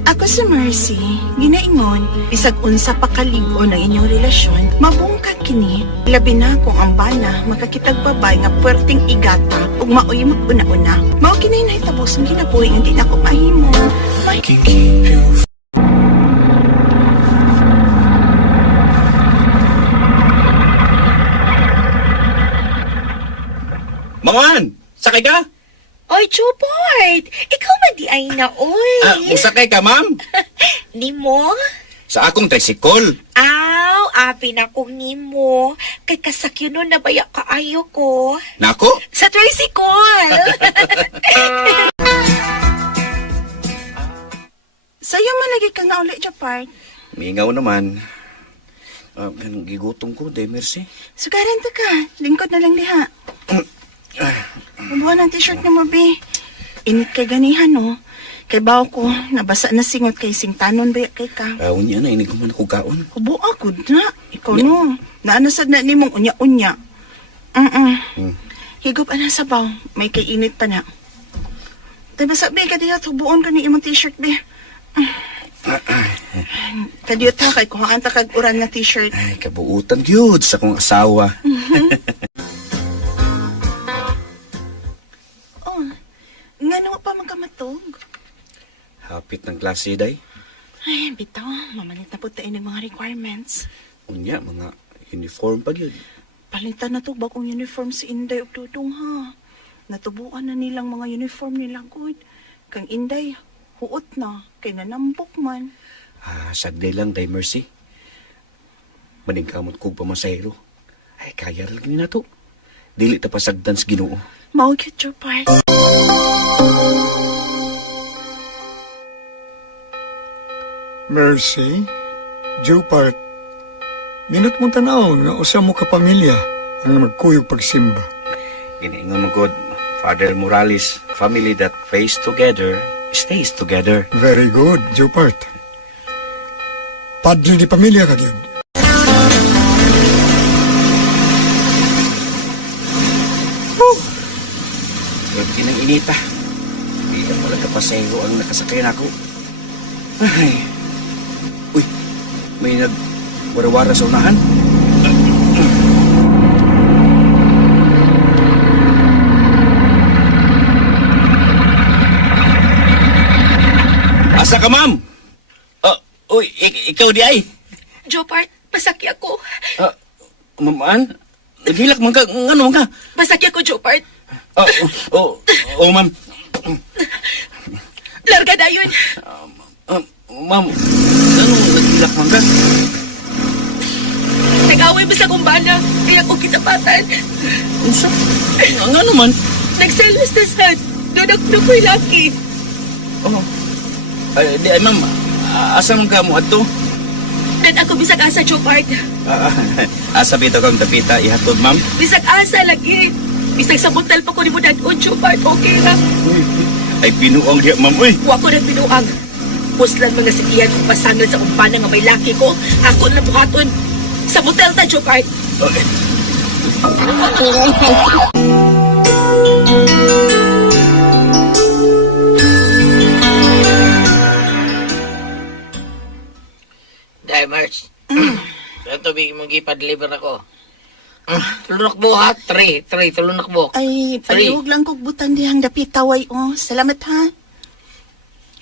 Ako si Mercy, ginaingon, bisag unsa pa kaligo ng inyong relasyon, mabungkag kini, labi na kung ang bana makakitagbabay nga puwerteng igata ug maoy maguna-una. Mao kini nahitabo sa ginabuhi nga di na ko mahimo. Mangan! Sakay ka? Oy, Juport! Ikaw ba di ay na, oy? Musakay ka, ma'am? Nimo? Sa akong tricycle. Aw, api na kong nimo. Kay kasakyo nun na baya kaayo ko. Nako? Sa tricycle! Sayo man lagi ka nga ulit, Japart. Mingaw naman. Gigutong ko, de mercy. Sugaran to ka, lingkod na lang diha. Mabuhan ang t-shirt ni mo, be. Init kay ganihan, no? Kay baw ko, nabasa na singot kay singtanon ba kay ka. Unya na, inig ko man ako kaon. Hubo ako na. Ikaw, no? Naanasad na ni mong unya-unya. Higop ana sa baw. May kay init pa na. Tayo ba sabi ka diya, tubuon ka ni imong t-shirt, be. Kadiyot ha, kay kuhaan ta kag uran na t-shirt. Ay, kabuutan yun sa kong asawa. Nga naman pa magkamatog. Hapit ng klase, day. Ay, bitaw, mamanit na po tayo ng mga requirements. Unya, mga uniform pa yun. Palitan na to bagong uniform si Inday o Dudong, ha? Natubuan na nilang mga uniform nila, good. Kang Inday, huot na, kay nanambok man. Sagday lang, day mercy. Maningkamot kong pamasahero. Ay, kaya lang na to. Dili ta pasagdan sa Ginoo. Maugyot your part. Mercy, Jupart, minat mong tanaw nga usa mo ka pamilya ang magkuyog pagsimba. Giniingon mo good, Father Morales, family that prays together, stays together. Very good, Jupart. Padre di pamilya ka yun. Huwag kinang inita. Hindi lang wala kapasero ang nakasakay na ako. Ay. Uy, may nagwarawara sa unahan. Asa ka, ma'am? Uy, ikaw di ay. Jupart, pasaki ako. Ma'am, naghilak man ka, ano man ka? Pasaki ako, Jupart. Ma'am. Larga na yun. Ma'am, ano naghilak man ka? Nag-away ba sa kumbana? Kaya ko kitapatan. Unsa? Nga naman. Nagselos na sad. Doon ko'y laki. Oh. Di ay ma'am, asa man ka mo ato? Dan ako bisag asa, Chopard. Asa bitaw kang tapita ihatod ma'am? Bisag asa lagi. Bisag sa buntal pa ko ni mo dadon, Chopard. Okay lang. Ay pinuang diya ma'am uy. Wa ko nagbinuang. Puslan mga sitiyan kung pasangil sa kumpana nga may laki ko. Ako na buhaton. Sa motel ta, Chopard. Okay. Dimers. Ang tubig mong gipa-deliver ako. Tulunok mo ha? Tulunok mo. Ay, palihog lang kog butang dihang dapitaway, oh. Salamat, ha?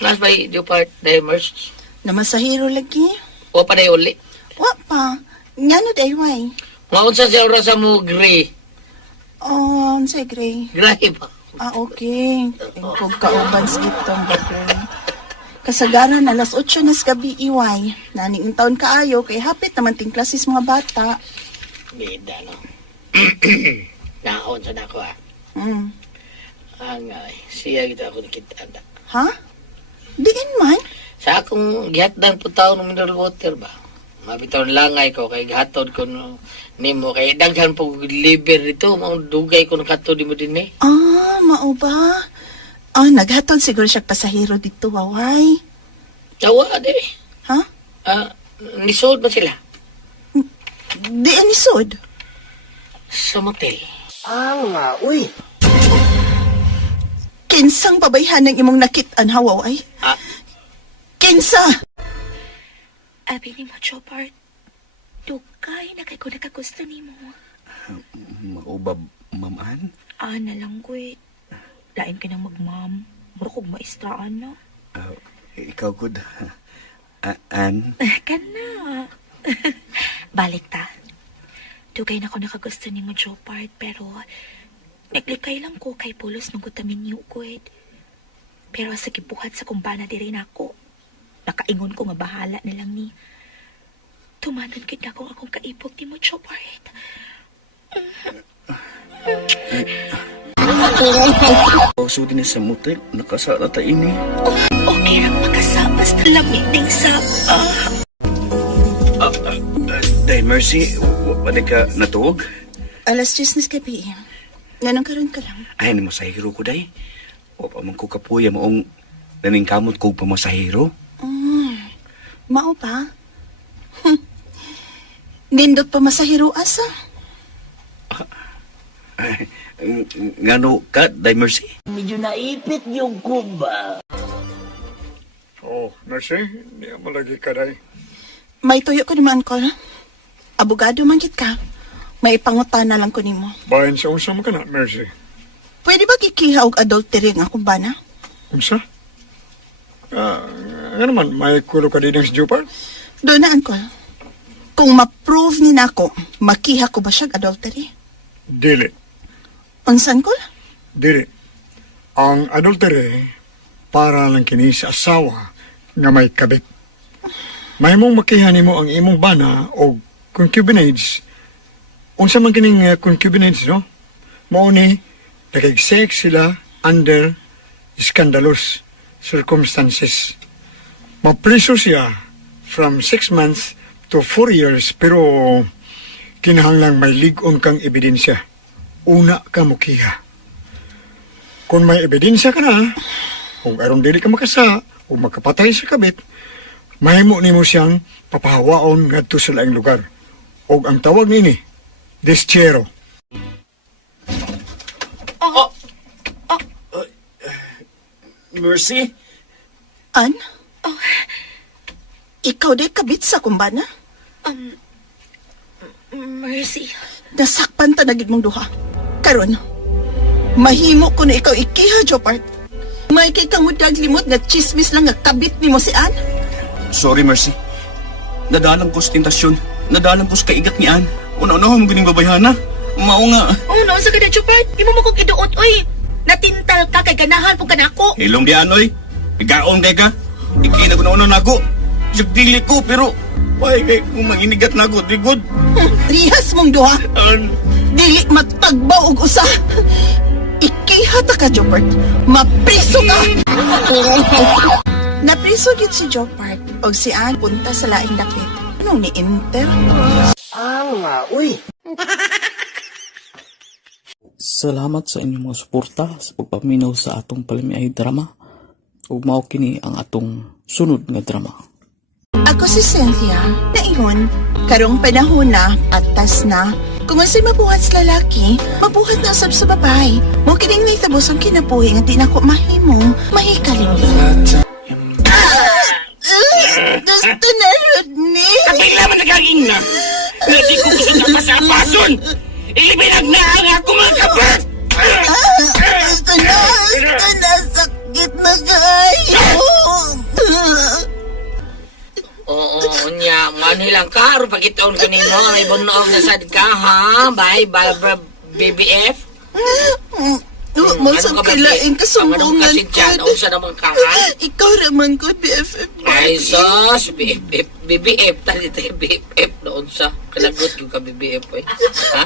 Nas ba yung part, Dimers? Namasahiro lagi. O pa na uli. Wa pa. Nga no, dayway. Maun sa siya sa mo gray. Oh, say gray. Gray ba? Ah, okay. Kung kauban sa itong gray. Kasagaran, alas 8 na sa gabi, iway. Naning taon kaayo, kay hapit naman ting klasis mga bata. Bida, no? Naon sa nako, ha? Angay, siya kita ako nakita. Ha? Diin man? Sa akong gihatdan po tao ng mineral water ba? Mabitaw langay ko, kay gihatod ko no, nimo, kay daghan po liver dito, maudugay ko nakatod mo din eh. Ah, mao ba? Ah, naghatod siguro siya pasahero dito, waway. Tawa, de. Ha? Nisod ba sila? Diin isod? Sa motel. Kinsang babayhan ng imong nakitaan, ha, waway? Ah. Kinsa? Abi ni mo, Chopard. Dugay na kay ko nakagusto ni mo. Maubab maman? Na lang ko eh. Lain ka nang mag-mom. Mura kong maistraan na. Ikaw good. An? Ka na. Balik ta. Dugay na ko nakagusto ni mo, Chopard, pero naglikay lang ko kay pulos ng gutamin yung good. Pero sa gibuhat sa kumbana di rin ako. Nakaingon ko nga bahala na lang ni. Tumanan kita kung akong kaipog ni mo, Chopard. So din sa motel, nakasara ta ini. Okay lang makasama sa lamig ng sa... Dahil Mercy, wala ka natuog? Alas 10 na sa gabi. Ganun karon ka lang. Ay, ni masahiro ko day. O pa man ko kapuya maong naningkamot ko pa masahiro. Mao pa? Nindot pa masahiro asa? Ngano ka, Day Mercy? Medyo naipit yung kumba. Oh, Mercy, hindi mo lagi ka day. May tuyo ko ni man ko. Abogado man git ka. May pangutana lang ko nimo. Bayan sa unsa mo ka na, Mercy. Pwede ba gikiha og adultery nga kung bana? Unsa? Nga naman, may kulo ka din sa Jupar? Doon na ko. Kung ma-prove ni nako, makiha ko ba siya adultery? Dili. Unsan ko? Dili. Ang adultery, para lang kini sa asawa nga may kabit. May mong makihan mo ang imong bana o concubinage. Unsa man kining concubinage, no? Mao ni nakig-sex sila under scandalous circumstances. Mapriso siya from 6 months to 4 years, pero kinahanglang may lig-on kang ebidensya. Una ka mukiha. Kung may ebidensya ka na, kung aron dili ka makasa, o makapatay sa kabit, mahimo nimo siyang papahawaon ngadto sa laing lugar. O ang tawag nini, deschero. Mercy? An? Ikaw di kabit sa kumbana? Mercy. Nasakpan ta nagid mong duha. Karon, mahimo ko na ikaw ikiha, Jopart. May kay kang mudag limot nga chismis lang nga kabit ni mo si Ann. Sorry, Mercy. Nadalang ko sa tentasyon. Nadalang ko sa kaigat ni Ann. Una-una mo gining babayhana. Mao nga. Oh, no, sa kada, Chopard. Imo mo kong iduot, oy. Natintal ka kay ganahan po ka na ako. Hilong di anoy. Igaon kay ka. Ikina ko na una na ako. Isip dili ko, pero Why kay kung manginigat na ako, digod. Rihas mong duha. Dili matagbaw og usa. Ikihata ka, Jopart. Mapriso ka! Napriso gyud si Jopart og si Ann punta sa laing dakit. Anong ni-enter? Salamat sa inyong mga suporta sa pagpaminaw sa atong palimiay drama. Ug mao kini ang atong sunod nga drama. Ako si Cynthia. Naingon, karong panahon na, atas na. Kung unsay mabuhat sa lalaki, mabuhat na usab sa babae. Mo kining nahitabo ang kinabuhi nga di na ko mahimong mahikaling. Gusto na, Rodney. Kapila man nagaging na. Hindi ko gusto na pasapason. Ilibinag na ang ako mga kapat. Gusto na. Sakit na kayo. Oo, nya, manilang ka, aron pagitaon ka ninyo, may bunog na sad ka, ha? Bye, BBF? Masang kailaing Anong kasumbungan kasi dyan? ko. Unsa naman ka, ha? Ikaw raman ko, BFF. Ay, sos, BBF, tali tayo, BBF, noon sa, kalagot yung ka, BBF, eh. Ha?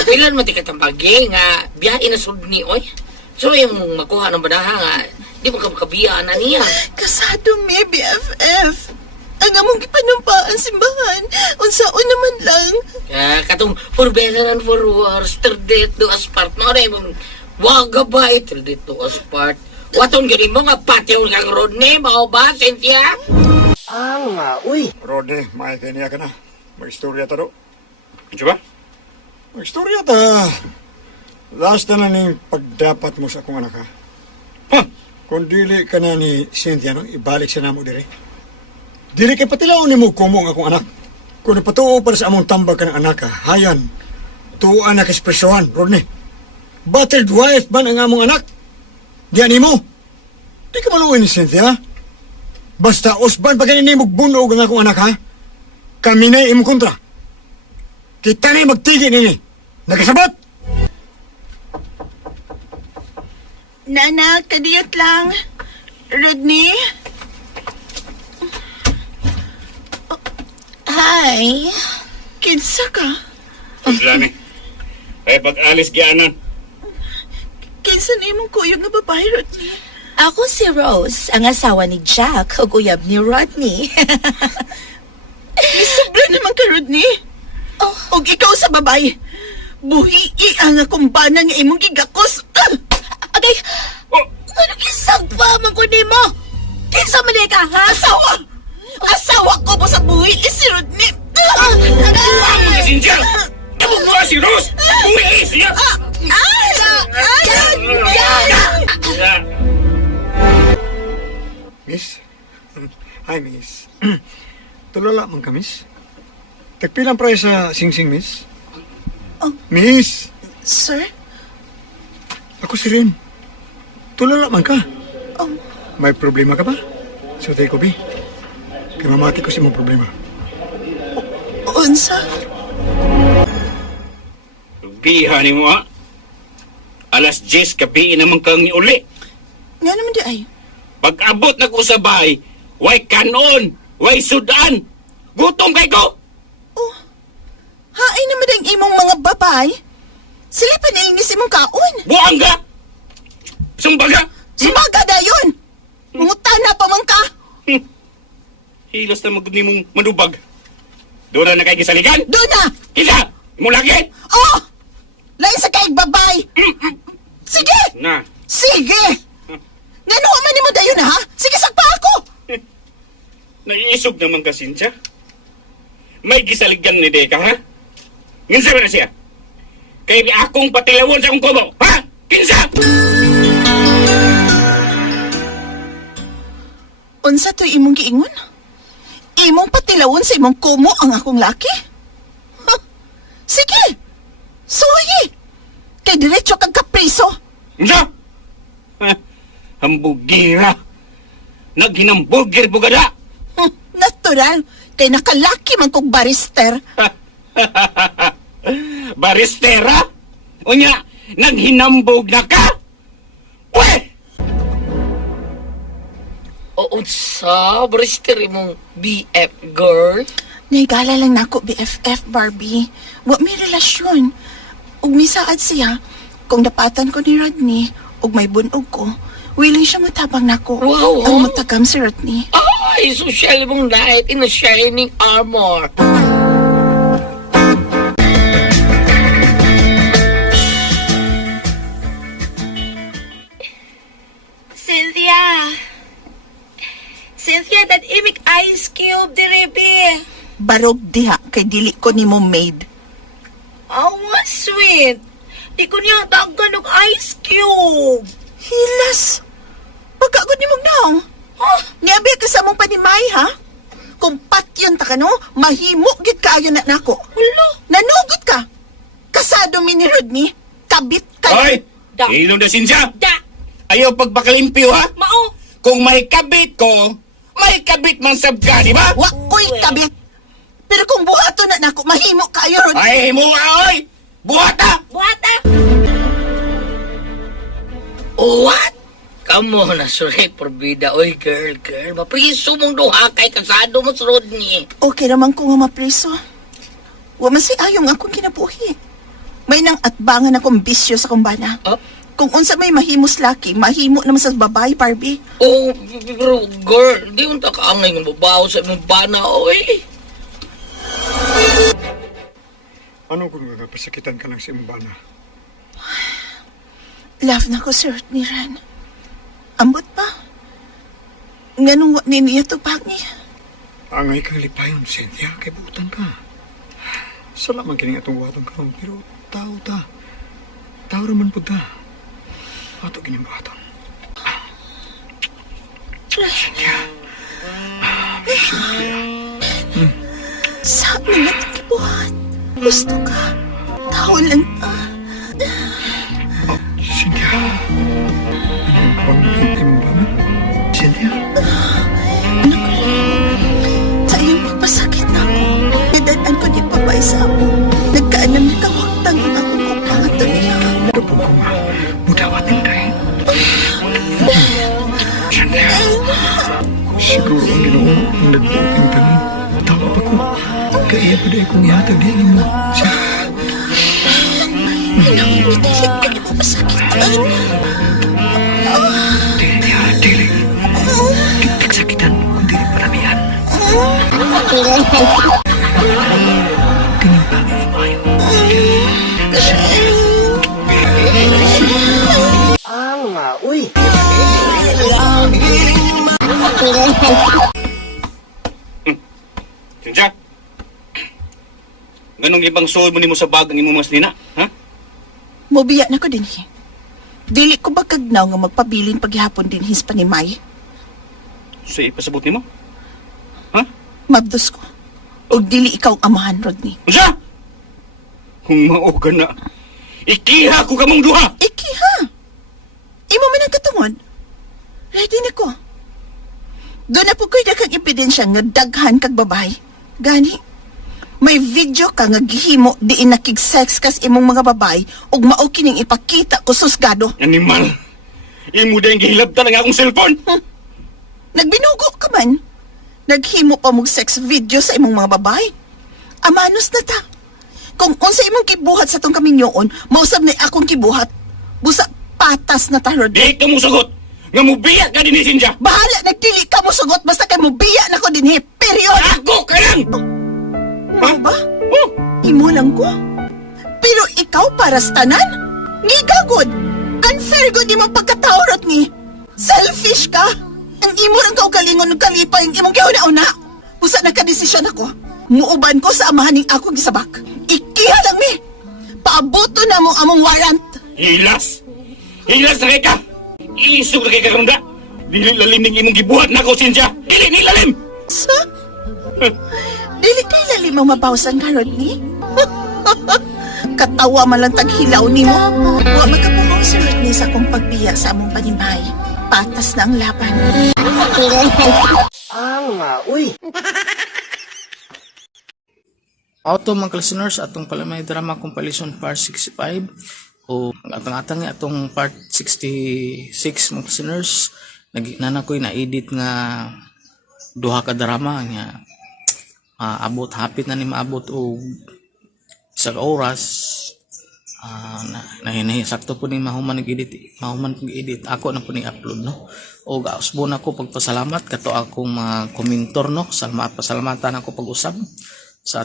Papilan mo ti katambagi, nga, biyain na sudni, oy. So, yung makuha ng badaha, nga, di mo ka makabiyaan na niya. Kasado mi, BFF. Ang among gipanumpaan simbahan. Unsaon naman lang. Katong, for better and for worse, terdet do as part, no, rin mong, waga ba, terdet do as part. Waton gani mo nga patio kang Rodney, mao ba, Cynthia? Rodney, may kanya ka na. Mag-istorya ta do. Ano ba? Mag-istorya ta. Last na ning pagdapat mo sa akong anak ha. Huh? Kung dili ka na ni Cynthia, no, ibalik sa namo dire. Dili kay patilaw ni mo kumong akong anak. Kung napatuo para sa among tambag ka ng anak ha, hayan, tuuan na kaspresyohan, Rodney. Battered wife ba ang among anak? Diyan mo. Di ka maluwi ni Cynthia. Basta usban pa ganin mo bunog ang akong anak ha. Kami na imong kontra. Kita na magtigil nini. Nagkasabot? Nana, kadiyot lang. Rodney? Hi. Kinsa ka? Lami. Ay, pag-alis gianan. Kinsa na imong kuyog nga babae, Rodney? Ako si Rose, ang asawa ni Jack, ug uyab ni Rodney. Sobra naman ka, Rodney. O ikaw sa babae. Buhii ang akong bana nga imong gigakos. Agay, Oh, ano kisagpa man ko nimo? Kinsa man di ka, ha? Asawa ko po sa buhi si Rodney. ang mga Cynthia! Tabog mo si Rose! Uwi siya! Miss? Hi, Miss. Tulala man ka, Miss? Tagpilang price sa sing-sing, Miss? Miss, Sir? ako si Rin. Tulala man ka. Oh. May problema ka ba? So, take ko, B. Kaya mamati ko si mong problema. Unsa? Biha ni mo ha? Alas 10 kapi naman kang uli. Nga naman di ay. Pag-abot na ko sa bahay, way kanon, way sudan. Gutom kay ko! Haay naman ang imong mga babay. Sila pa naingis imong kaon. Buang ka! Sumbaga! Sumaga dayon. Mungutana pa man ka. Hilas na magod ni mong manubag. Doon na kay kisaligan? Doon na. Kisa! Mo lagi! Oh! Lain sa kaig babay. Sige! Na, Sige! Nga man mo dayon ha? Sige, sagpa ako. naiisog naman ka, Cynthia. May gisaligan ni Deka, ha? Nginsa ba na siya? Kaya akong patilawon sa akong kubo, ha? Kinsa! Unsa to imong giingon? Imong patilawon sa imong kumo ang akong laki? Huh? Sige! Suwayi! Kay diretso kag kapriso. Kinsa? Hambugira! Naghinambugir bugada! Natural, kay nakalaki man kong barister. Baristera? Unya, naghinambog na ka? Uwe! Oo, sa barister mong BF girl. Naigala lang nako BFF, Barbie. Wa may relasyon. Ug misaad siya, kung dapatan ko ni Rodney, ug may bunog ko, willing siya matabang nako. Wow, Ang matagam si Rodney. Ay, social mong knight in a shining armor. Cynthia! Cynthia, that imik ice cube, direbi. Barog diha kay dili ko ni mo maid. Oh, what sweet. Di ko niya dagan og ice cube. Hilas. Pagkagod ni mong naong. Niabi ka sa mong panimay, ha? Kung patyon ta ka, no? Mahimo gid kaayo na nako. Hulo. Nanugot ka. Kasado mi ni Rodney. Kabit ka. Hoy! Da. Ilong na Cynthia! Da. Ayaw pagpakalimpyo, ha? Mao. Kung may kabit ko, may kabit man sab ka, di ba? Wa ko'y kabit. Pero kung buhato na nako, mahimo kaayo, Rodney. Ay, mo oy! Buhata! Buhata. What? Kamo na suray porbida. Oy, girl. Mapriso mong duha kay kasado mo sa Rodney. Okay naman ko nga mapreso. Wa man si ayong akong kinabuhi. May nang atbangan akong bisyo sa kumbana. Oh? Kung unsa may mahimos laki, mahimo naman sa babae, Barbie. Oh, pero girl, di unta kaangay ng babaw sa imong bana, oy. Ano kung nagpasakitan ka lang sa imong bana? Love na ko, Sir ni Ran. Ambot pa. Nganong wa ni niya tupag niya. Angay kang lipayon, Cynthia, kay butan ka. Salamat kining atong watong karon, pero tao ta. Tao raman po ta. Ato kining buhaton. Cynthia. Sa amin na tikibuhat. Gusto ka. Tao lang ta. Cynthia. Ano bang imong bana? Cynthia? Sa iyong magpasakit na ako. Idanan ko di pabay sa ako. Nagkaanam ni kawaktang ang akong kupangat niya. Lubog ko nga. Mudawat din tayo. Cynthia. Siguro ang ginoo ang nagputing tanan. Tama pa ko. Kaya pa dahil kong ihatag din mo. Pinangimitigit ka di mapasakitan. Dili. Kitik sakitan kung dili paramihan. Ganyan pa ang mayo. Cynthia! Ganong ibang soul mo ni mo sa bag ang imong mas nina, ha? Mobiya na ko din hi. Dili ko ba kagnaw nga magpabilin paghihapon din his panimay? Sa ipasabot ni mo? Ha? Mabdos ko. O dili ikaw ang amahan, Rodney. Cynthia! Kung mao ka na, ikiha ko kamong duha! Iki ha? Imo man ang katungod. Ready na ko. Doon na po ko'y dakang ebidensya nga daghan kag babae. Gani, may video ka nga gihimo diin nakig-sex kas imong mga babae ug mao kining ipakita ko susgado. Animal! Imo din gihilabtan ang akong cellphone! Nagbinugo ka man. Naghimo pa mong sex video sa imong mga babae. Amanos na ta. Kung unsa imong kibuhat sa tong kaminyoon, mausab na akong kibuhat. Busa patas na ta, Rodney. Di ka mo sagot! Nga mo biyak ka din ni Cynthia! Bahala, nagdili ka mo sugot basta kay mo biya na ko din period. Ako ka lang! Ano ba? Oh! Imo lang ko. Pero ikaw para sa tanan? Ngigagod. Unfair good imong pagkataurot ni. Selfish ka. Ang imo lang kaugalingon ng kalipay ang imong giuna-una. Usa nagka-desisyon ako. Muuban ko sa amahan ning akong gisabak. Ikiha lang mi. Paaboto na mo among warrant. Hilas! Hilas na kay ka! Isog na kay karunda! Dili lalim ning imong gibuhat na ko, Cynthia! Dili ni lalim! Sa? Dili kay lalim ang mabawsan ka, Rodney? Katawa man lang taghilaw ni mo. Wa magkapungong si Rodney sa akong pagbiya sa among panimay. Patas na ang laban. Auto mga listeners, atong palamay drama compilation part 65 o atang-atang atong part 66 mga listeners. Nana ko'y na-edit nga duha ka drama nga maabot, hapit na ni maabot og sa oras. Sakto po ni mahuman nag-edit, ako na po ni upload, no. O gausbo na ko pagpasalamat kato akong mga komentor, no. Pasalamatan ako pag-usab sa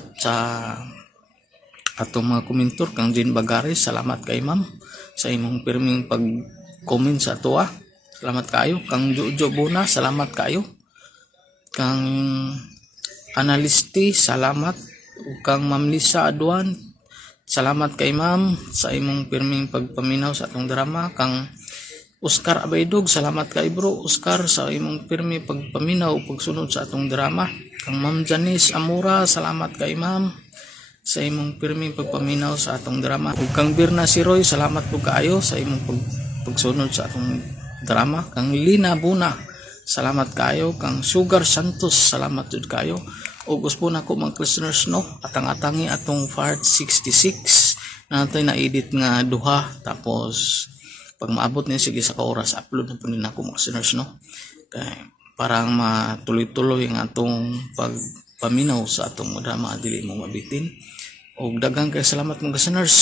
atong mga komentor kang Jean Bagares. Salamat kay ma'am sa imong pirming pag-comment sa ato. Salamat kayo. Kang Jojo Buna, salamat kayo. Kang Analisti, salamat. Ug kang Ma'am Lisa Aduan, salamat kay ma'am sa imong pirming pagpaminaw sa atong drama. Kang Oscar Abaydog, salamat kay bro Oscar sa imong pirmi pagpaminaw o pagsunod sa atong drama. Kang Ma'am Janice Amura, salamat kay ma'am sa imong pirmi pagpaminaw sa atong drama. Ug kang Birna Siroy, salamat po kaayo sa imong pagsunod sa atong drama. Kang Lina Buna, salamat kayo. Kang Sugar Santos, salamat jud kayo. Ug usbo na ko mga listeners, no, atang-atangi atong part 66 na natin na-edit nga duha, tapos pag maabot niya sige sa oras upload na po nila ako mga listeners, no, kay parang matuloy-tuloy ang atong pagpaminaw sa atong drama, dili mo mabitin. Og daghang kay salamat mga listeners